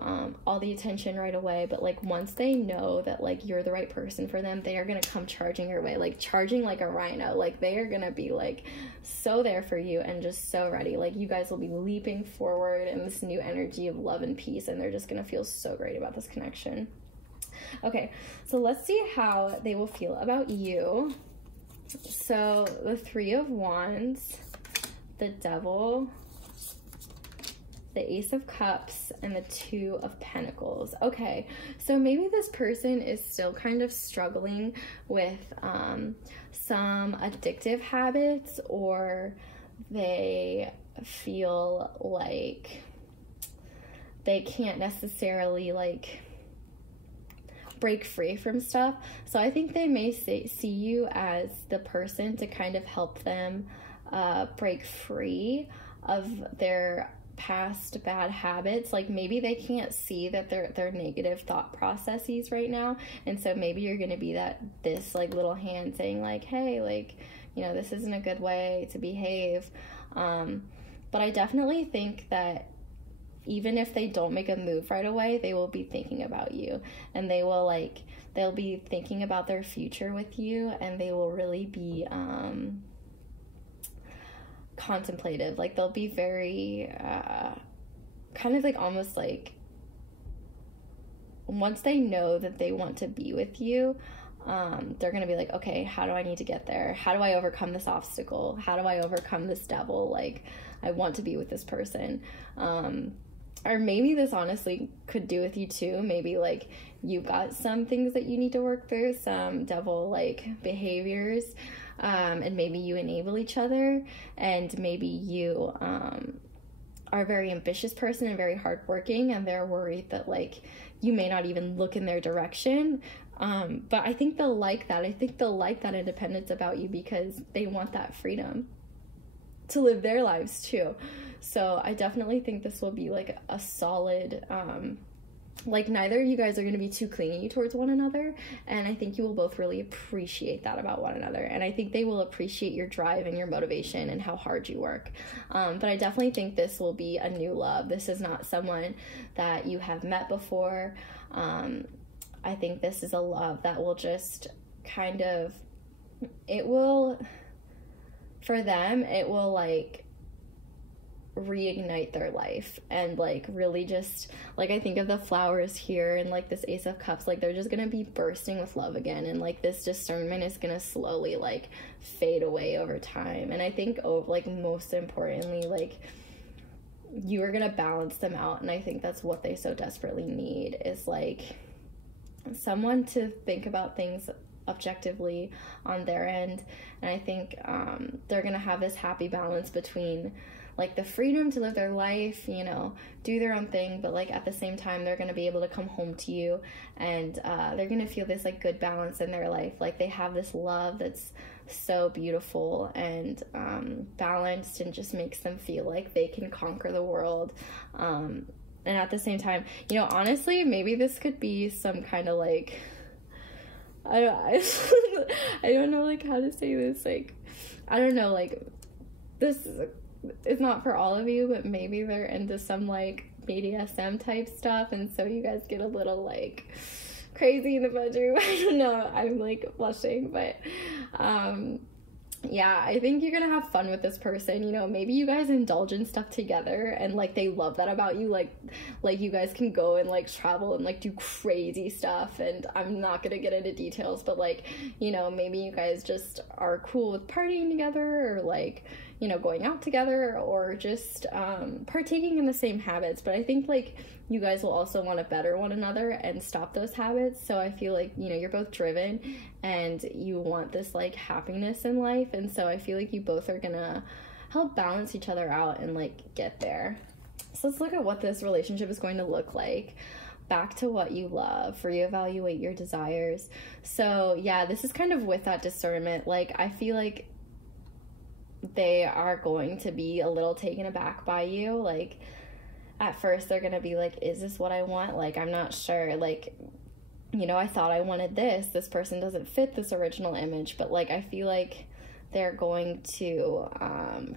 all the attention right away, but like once they know that like you're the right person for them, they are going to come charging your way, like charging like a rhino. Like, they are going to be like so there for you and just so ready. Like, you guys will be leaping forward in this new energy of love and peace, and they're just going to feel so great about this connection. Okay, so let's see how they will feel about you. So the Three of Wands, the Devil, the Ace of Cups, and the Two of Pentacles. Okay, so maybe this person is still kind of struggling with some addictive habits, or they feel like they can't necessarily like break free from stuff. So I think they may see you as the person to kind of help them break free of their past bad habits. Like, maybe they can't see that they're negative thought processes right now, and so maybe you're gonna be this like little hand saying like, hey, like, you know, this isn't a good way to behave. But I definitely think that even if they don't make a move right away, they will be thinking about you, and they'll be thinking about their future with you, and they will really be contemplative. Like, they'll be very kind of like almost like, once they know that they want to be with you, they're gonna be like, okay, how do I need to get there? How do I overcome this obstacle? How do I overcome this devil? Like, I want to be with this person. Or maybe this honestly could do with you too. Maybe like you've got some things that you need to work through, some devil like behaviors, and maybe you enable each other, and maybe you are a very ambitious person and very hardworking, and they're worried that like you may not even look in their direction. But I think they'll like that. I think they'll like that independence about you, because they want that freedom to live their lives too. So I definitely think this will be like a solid, like, neither of you guys are going to be too clingy towards one another, and I think you will both really appreciate that about one another, and I think they will appreciate your drive and your motivation and how hard you work. But I definitely think this will be a new love. This is not someone that you have met before. I think this is a love that will just kind of, it will, for them, it will like reignite their life, and like really just like, I think of the flowers here and like this Ace of Cups, like they're just gonna be bursting with love again, and like this discernment is gonna slowly like fade away over time. And I think like most importantly, like you are gonna balance them out, and I think that's what they so desperately need, is like someone to think about things objectively on their end. And I think they're gonna have this happy balance between like the freedom to live their life, you know, do their own thing, but like at the same time they're gonna be able to come home to you, and they're gonna feel this like good balance in their life. Like they have this love that's so beautiful and balanced, and just makes them feel like they can conquer the world. And at the same time, you know, honestly, maybe this could be some kind of like, I don't know like how to say this, like, I don't know, like this is not for all of you, but maybe they're into some like BDSM type stuff, and so you guys get a little like crazy in the bedroom. I don't know, I'm like blushing, but yeah, I think you're gonna have fun with this person. You know, maybe you guys indulge in stuff together, and like they love that about you. Like you guys can go and like travel and like do crazy stuff, and I'm not gonna get into details, but like, you know, maybe you guys just are cool with partying together, or like, you know, going out together, or just partaking in the same habits. But I think like you guys will also want to better one another and stop those habits. So I feel like, you know, you're both driven and you want this like happiness in life, and so I feel like you both are gonna help balance each other out and like get there. So let's look at what this relationship is going to look like. Back to what you love, reevaluate your desires. So yeah, this is kind of with that discernment. Like I feel like they are going to be a little taken aback by you. Like at first they're gonna be like, is this what I want? Like I'm not sure, like, you know, I thought I wanted this person doesn't fit this original image. But like I feel like they're going to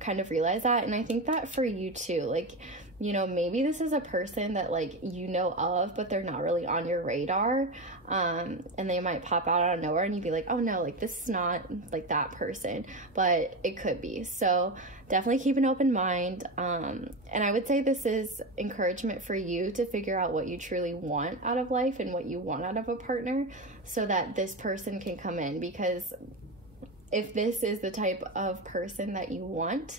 kind of realize that. And I think that for you too, like, you know, maybe this is a person that like you know of, but they're not really on your radar, and they might pop out of nowhere and you'd be like, oh no, like this is not like that person, but it could be. So definitely keep an open mind, and I would say this is encouragement for you to figure out what you truly want out of life and what you want out of a partner, so that this person can come in. Because if this is the type of person that you want,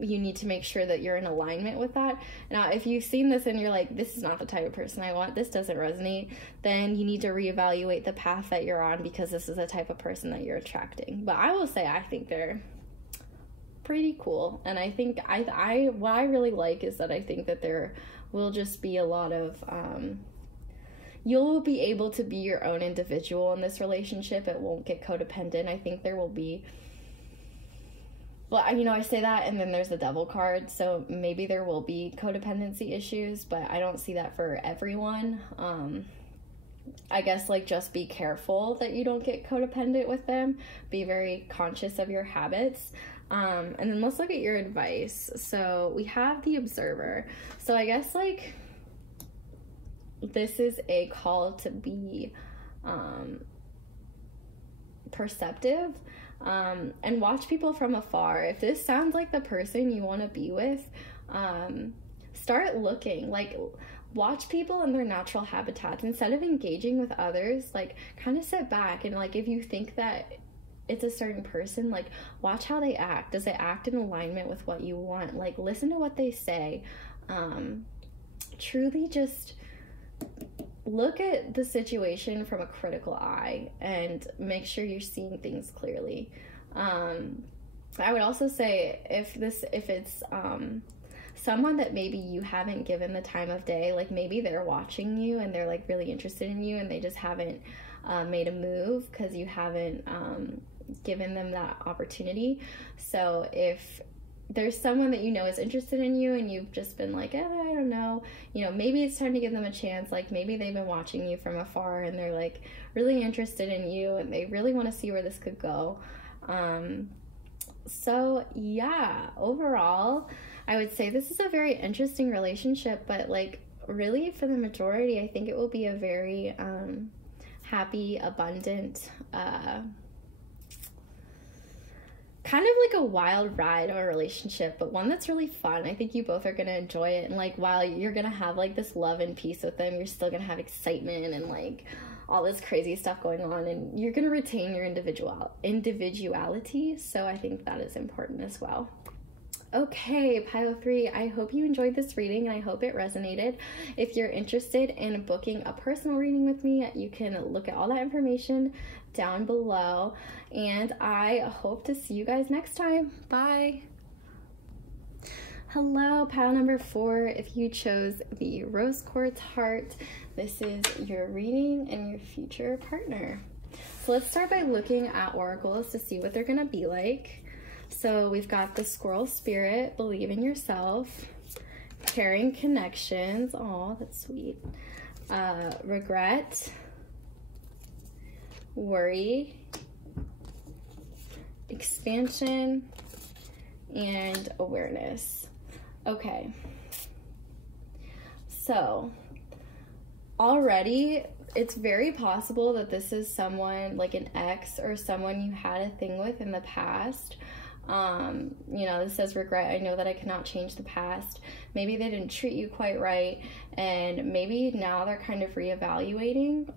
you need to make sure that you're in alignment with that. Now, if you've seen this and you're like, this is not the type of person I want, this doesn't resonate, then you need to reevaluate the path that you're on, because this is the type of person that you're attracting. But I will say, I think they're pretty cool. And I think what I really like is that I think that there will just be a lot of, you'll be able to be your own individual in this relationship. It won't get codependent. I think there will be, well, you know, I say that, and then there's the devil card, so maybe there will be codependency issues, but I don't see that for everyone. I guess, like, just be careful that you don't get codependent with them. Be very conscious of your habits. And then let's look at your advice. So we have the Observer. So I guess, like, this is a call to be perceptive. And watch people from afar. If this sounds like the person you want to be with, start looking. Like, watch people in their natural habitats. Instead of engaging with others, like, kind of sit back and, like, if you think that it's a certain person, like, watch how they act. Does it act in alignment with what you want? Like, listen to what they say. Truly just look at the situation from a critical eye and make sure you're seeing things clearly. I would also say if it's someone that maybe you haven't given the time of day, like maybe they're watching you and they're like really interested in you and they just haven't made a move because you haven't given them that opportunity. So if there's someone that you know is interested in you and you've just been like, I don't know, you know, maybe it's time to give them a chance. Like maybe they've been watching you from afar and they're like really interested in you and they really want to see where this could go. So yeah, overall, I would say this is a very interesting relationship, but like really for the majority, I think it will be a very happy, abundant, kind of like a wild ride of a relationship, but one that's really fun. I think you both are going to enjoy it. And like, while you're going to have like this love and peace with them, you're still going to have excitement and like all this crazy stuff going on, and you're going to retain your individuality. So I think that is important as well. Okay, pile 3, I hope you enjoyed this reading and I hope it resonated. If you're interested in booking a personal reading with me, you can look at all that information down below, and I hope to see you guys next time. Bye. Hello, pile number 4. If you chose the rose quartz heart, this is your reading and your future partner. So let's start by looking at oracles to see what they're going to be like. So we've got the squirrel spirit, believe in yourself, caring connections, oh, that's sweet, regret, worry, expansion, and awareness. Okay, so already it's very possible that this is someone like an ex or someone you had a thing with in the past. You know, this says regret. I know that I cannot change the past. Maybe they didn't treat you quite right, and maybe now they're kind of reevaluating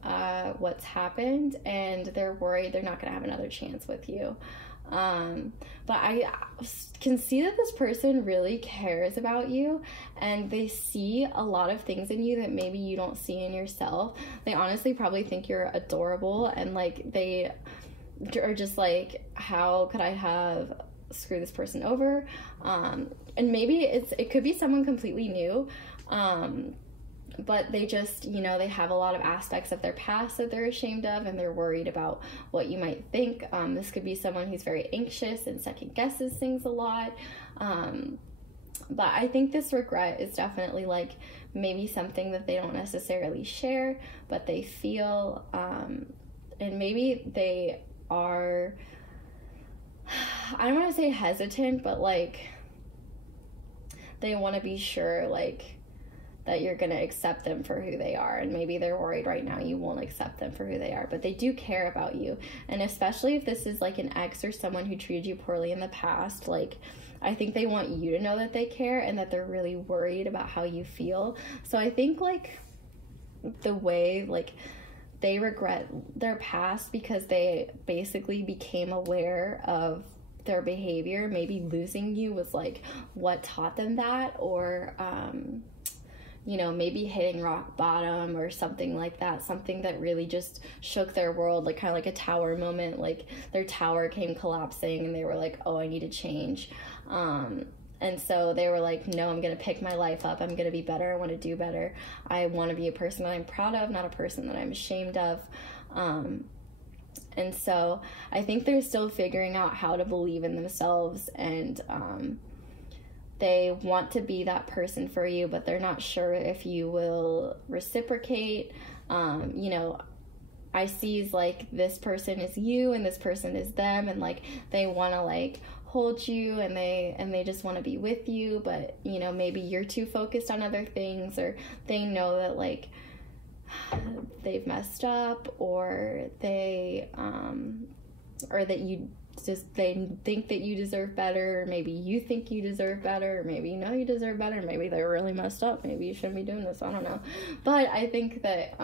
what's happened, and they're worried they're not going to have another chance with you. But I can see that this person really cares about you, and they see a lot of things in you that maybe you don't see in yourself. They honestly probably think you're adorable, and like they are just like, how could I have screwed this person over? And maybe it could be someone completely new, but they just, you know, they have a lot of aspects of their past that they're ashamed of, and they're worried about what you might think. This could be someone who's very anxious and second guesses things a lot. But I think this regret is definitely like maybe something that they don't necessarily share, but they feel, and maybe they are, I don't want to say hesitant, but like they want to be sure like that you're going to accept them for who they are, and maybe they're worried right now you won't accept them for who they are, but they do care about you. And especially if this is like an ex or someone who treated you poorly in the past, like I think they want you to know that they care and that they're really worried about how you feel. So I think like the way like they regret their past because they basically became aware of their behavior, maybe losing you was like what taught them that, or you know, maybe hitting rock bottom or something like that, something that really just shook their world, like kind of like a tower moment, like their tower came collapsing and they were like, oh, I need to change. And so they were like, no, I'm going to pick my life up. I'm going to be better. I want to do better. I want to be a person that I'm proud of, not a person that I'm ashamed of. And so I think they're still figuring out how to believe in themselves, and they want to be that person for you, but they're not sure if you will reciprocate. You know, I see like this person is you and this person is them, and like they want to like hold you, and they just want to be with you, but you know, maybe you're too focused on other things, or they know that like they've messed up, or they or that you just, they think that you deserve better, or maybe you think you deserve better, or maybe you know you deserve better, maybe they're really messed up, maybe you shouldn't be doing this, I don't know. But I think that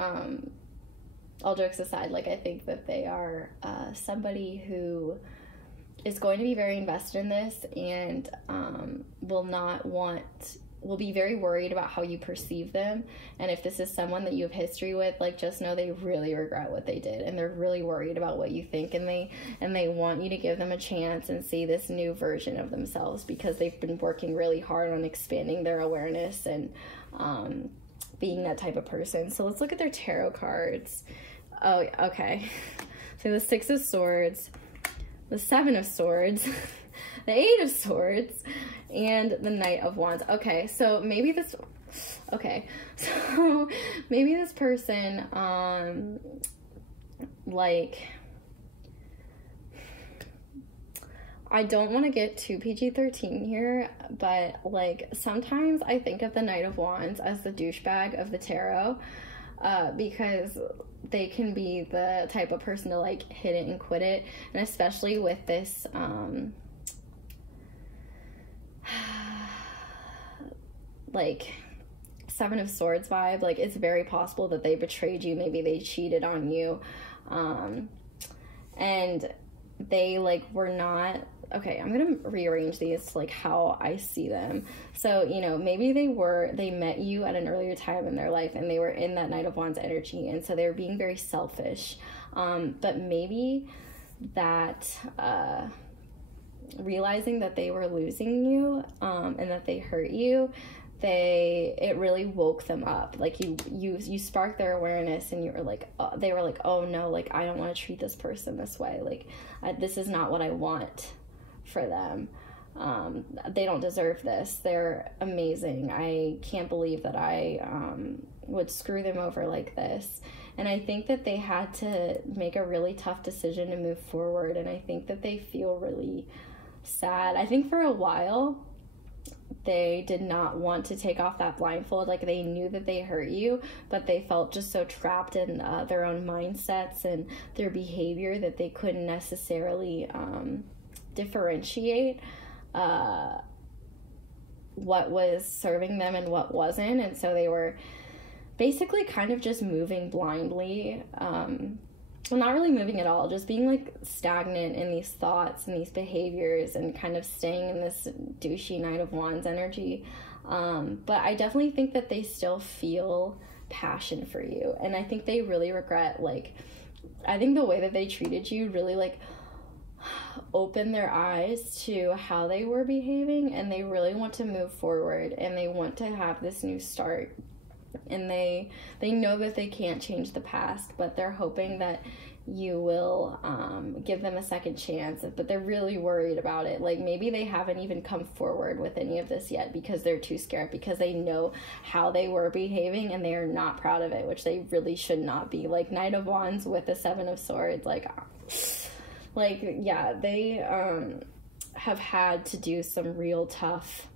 all jokes aside, like I think that they are somebody who is going to be very invested in this, and will be very worried about how you perceive them. And if this is someone that you have history with, like just know they really regret what they did, and they're really worried about what you think, and they want you to give them a chance and see this new version of themselves, because they've been working really hard on expanding their awareness and being that type of person. So let's look at their tarot cards. Oh, okay. So the Six of Swords, the Seven of Swords, the Eight of Swords, and the Knight of Wands. Okay, so maybe this person, like, I don't want to get too PG-13 here, but like sometimes I think of the Knight of Wands as the douchebag of the tarot, because they can be the type of person to like hit it and quit it. And especially with this like Seven of Swords vibe, like it's very possible that they betrayed you, maybe they cheated on you, and they like were not okay, I'm gonna rearrange these to like how I see them. So, you know, maybe they met you at an earlier time in their life and they were in that Knight of Wands energy, and so they were being very selfish. But maybe that realizing that they were losing you, and that they hurt you, it really woke them up. Like you sparked their awareness, and you were like, they were like, oh no, like I don't want to treat this person this way. Like this is not what I want for them. They don't deserve this. They're amazing. I can't believe that I would screw them over like this. And I think that they had to make a really tough decision to move forward, and I think that they feel really sad. I think for a while they did not want to take off that blindfold. Like they knew that they hurt you, but they felt just so trapped in their own mindsets and their behavior that they couldn't necessarily differentiate what was serving them and what wasn't. And so they were basically kind of just moving blindly. Well, not really moving at all, just being like stagnant in these thoughts and these behaviors and kind of staying in this douchey Knight of Wands energy. But I definitely think that they still feel passion for you. And I think they really regret, like, I think the way that they treated you really like opened their eyes to how they were behaving, and they really want to move forward and they want to have this new start. And they know that they can't change the past, but they're hoping that you will give them a second chance. But they're really worried about it. Like maybe they haven't even come forward with any of this yet because they're too scared, because they know how they were behaving and they are not proud of it, which they really should not be. Like Knight of Wands with the Seven of Swords, like yeah, they have had to do some real tough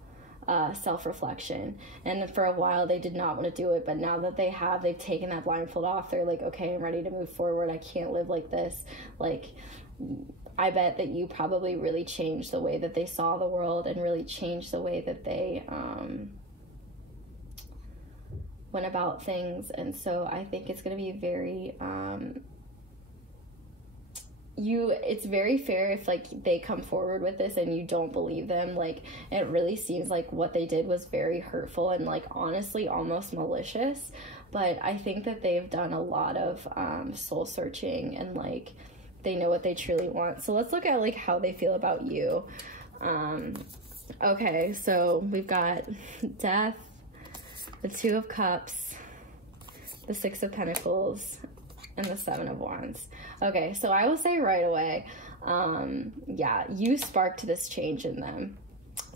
self-reflection, and for a while they did not want to do it, but now that they've taken that blindfold off, they're like, okay, I'm ready to move forward. I can't live like this. Like I bet that you probably really changed the way that they saw the world and really changed the way that they went about things. And so I think it's going to be very it's very fair if like they come forward with this and you don't believe them. Like it really seems like what they did was very hurtful and like honestly almost malicious, but I think that they've done a lot of soul searching and like they know what they truly want. So let's look at like how they feel about you. Okay, so we've got Death, the Two of Cups, the Six of Pentacles, and the Seven of Wands. Okay, so I will say right away, yeah, you sparked this change in them.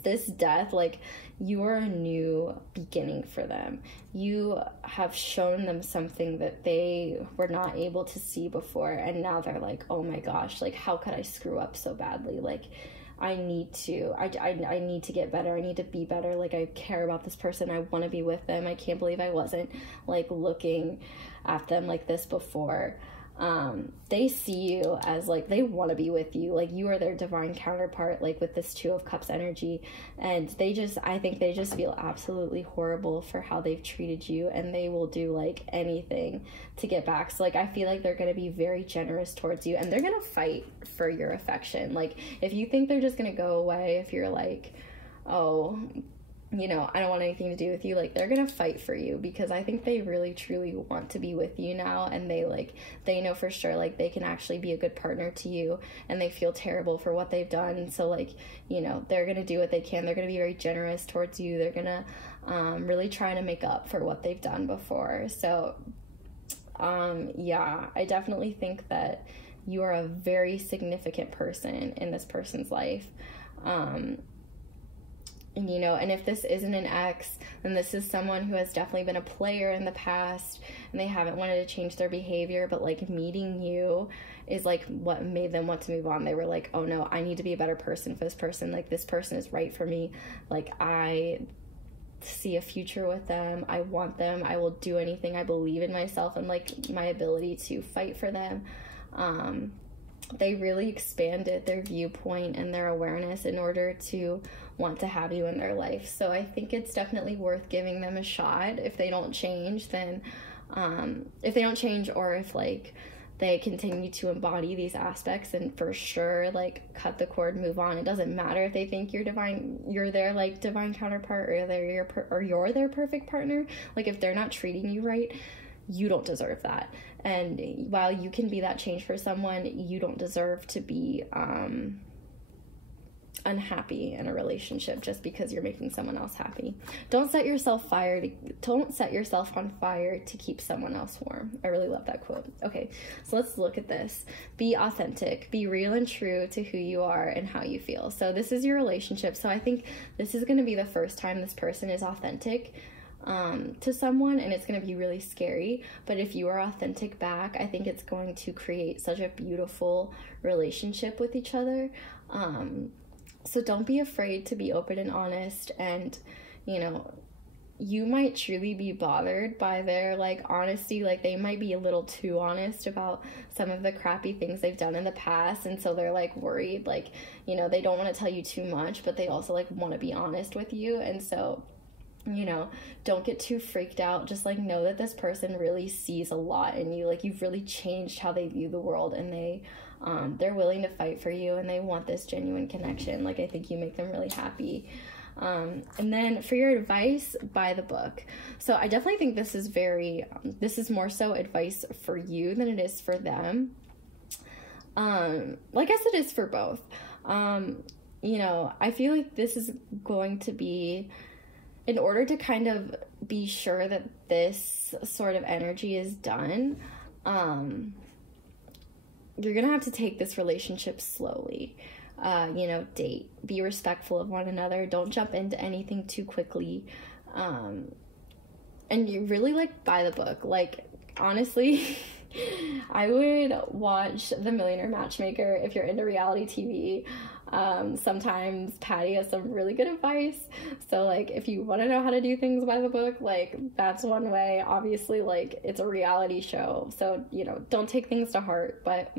This Death, like, you are a new beginning for them. You have shown them something that they were not able to see before, and now they're like, oh my gosh, like, how could I screw up so badly? Like, I need to get better. I need to be better. Like, I care about this person. I want to be with them. I can't believe I wasn't, like, looking at them like this before. They see you as like, they want to be with you. Like you are their divine counterpart, like with this Two of Cups energy. And I think they just feel absolutely horrible for how they've treated you, and they will do like anything to get back. So like, I feel like they're going to be very generous towards you, and they're going to fight for your affection. Like if you think they're just going to go away, if you're like, oh, you know, I don't want anything to do with you, like they're gonna fight for you, because I think they really truly want to be with you now, and they know for sure like they can actually be a good partner to you, and they feel terrible for what they've done. So like, you know, they're gonna do what they can. They're gonna be very generous towards you. They're gonna really try to make up for what they've done before. So yeah, I definitely think that you are a very significant person in this person's life. And, you know, and if this isn't an ex, then this is someone who has definitely been a player in the past, and they haven't wanted to change their behavior, but like meeting you is like what made them want to move on. They were like, oh no, I need to be a better person for this person. Like this person is right for me. Like I see a future with them. I want them. I will do anything. I believe in myself and like my ability to fight for them. They really expanded their viewpoint and their awareness in order to want to have you in their life. So I think it's definitely worth giving them a shot. If they don't change, then if they don't change, or if like they continue to embody these aspects and for sure like cut the cord, move on. It doesn't matter if they think you're their like divine counterpart, or you're their perfect partner. Like if they're not treating you right, you don't deserve that. And while you can be that change for someone, you don't deserve to be unhappy in a relationship just because you're making someone else happy. Don't set yourself on fire to keep someone else warm. I really love that quote. Okay, so let's look at this. Be authentic, be real and true to who you are and how you feel. So this is your relationship. So I think this is going to be the first time this person is authentic to someone, and it's going to be really scary. But if you are authentic back, I think it's going to create such a beautiful relationship with each other. So don't be afraid to be open and honest, and, you know, you might truly be bothered by their, like, honesty. Like, they might be a little too honest about some of the crappy things they've done in the past, and so they're, like, worried. Like, you know, they don't want to tell you too much, but they also, like, want to be honest with you, and so, you know, don't get too freaked out. Just, like, know that this person really sees a lot in you. Like, you've really changed how they view the world, and they're willing to fight for you, and they want this genuine connection. Like, I think you make them really happy. And then for your advice, buy the book. So I definitely think this is more so advice for you than it is for them. Well, I guess it is for both. You know, I feel like this is going to be, in order to kind of be sure that this sort of energy is done, you're gonna have to take this relationship slowly. You know, date, be respectful of one another, don't jump into anything too quickly, and you really, like, buy the book. Like, honestly, I would watch The Millionaire Matchmaker if you're into reality TV. Sometimes Patty has some really good advice, so, like, if you want to know how to do things by the book, like, that's one way. Obviously, like, it's a reality show, so, you know, don't take things to heart, but,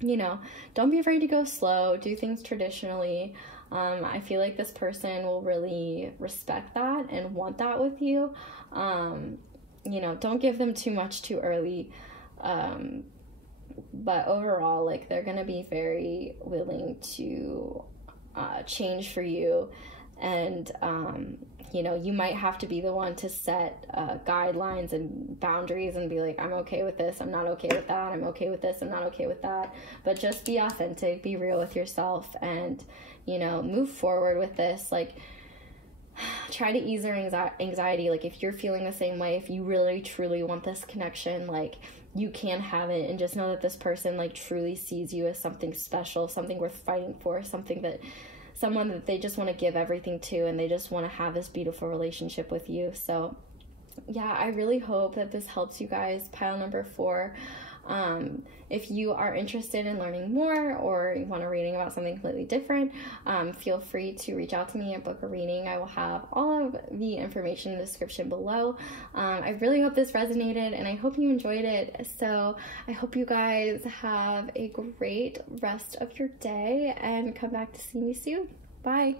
you know, don't be afraid to go slow, do things traditionally. I feel like this person will really respect that and want that with you. You know, don't give them too much too early, but overall, like, they're gonna be very willing to change for you, and you know, you might have to be the one to set guidelines and boundaries and be like, I'm okay with this, I'm not okay with that, I'm okay with this, I'm not okay with that. But just be authentic, be real with yourself, and, you know, move forward with this. Like, try to ease their anxiety. Like, if you're feeling the same way, if you really truly want this connection, like, you can have it, and just know that this person, like, truly sees you as something special, something worth fighting for, someone that they just want to give everything to, and they just want to have this beautiful relationship with you. So yeah, I really hope that this helps you guys. Pile number 4. If you are interested in learning more, or you want a reading about something completely different, feel free to reach out to me and book a reading. I will have all of the information in the description below. I really hope this resonated, and I hope you enjoyed it. So I hope you guys have a great rest of your day, and come back to see me soon. Bye.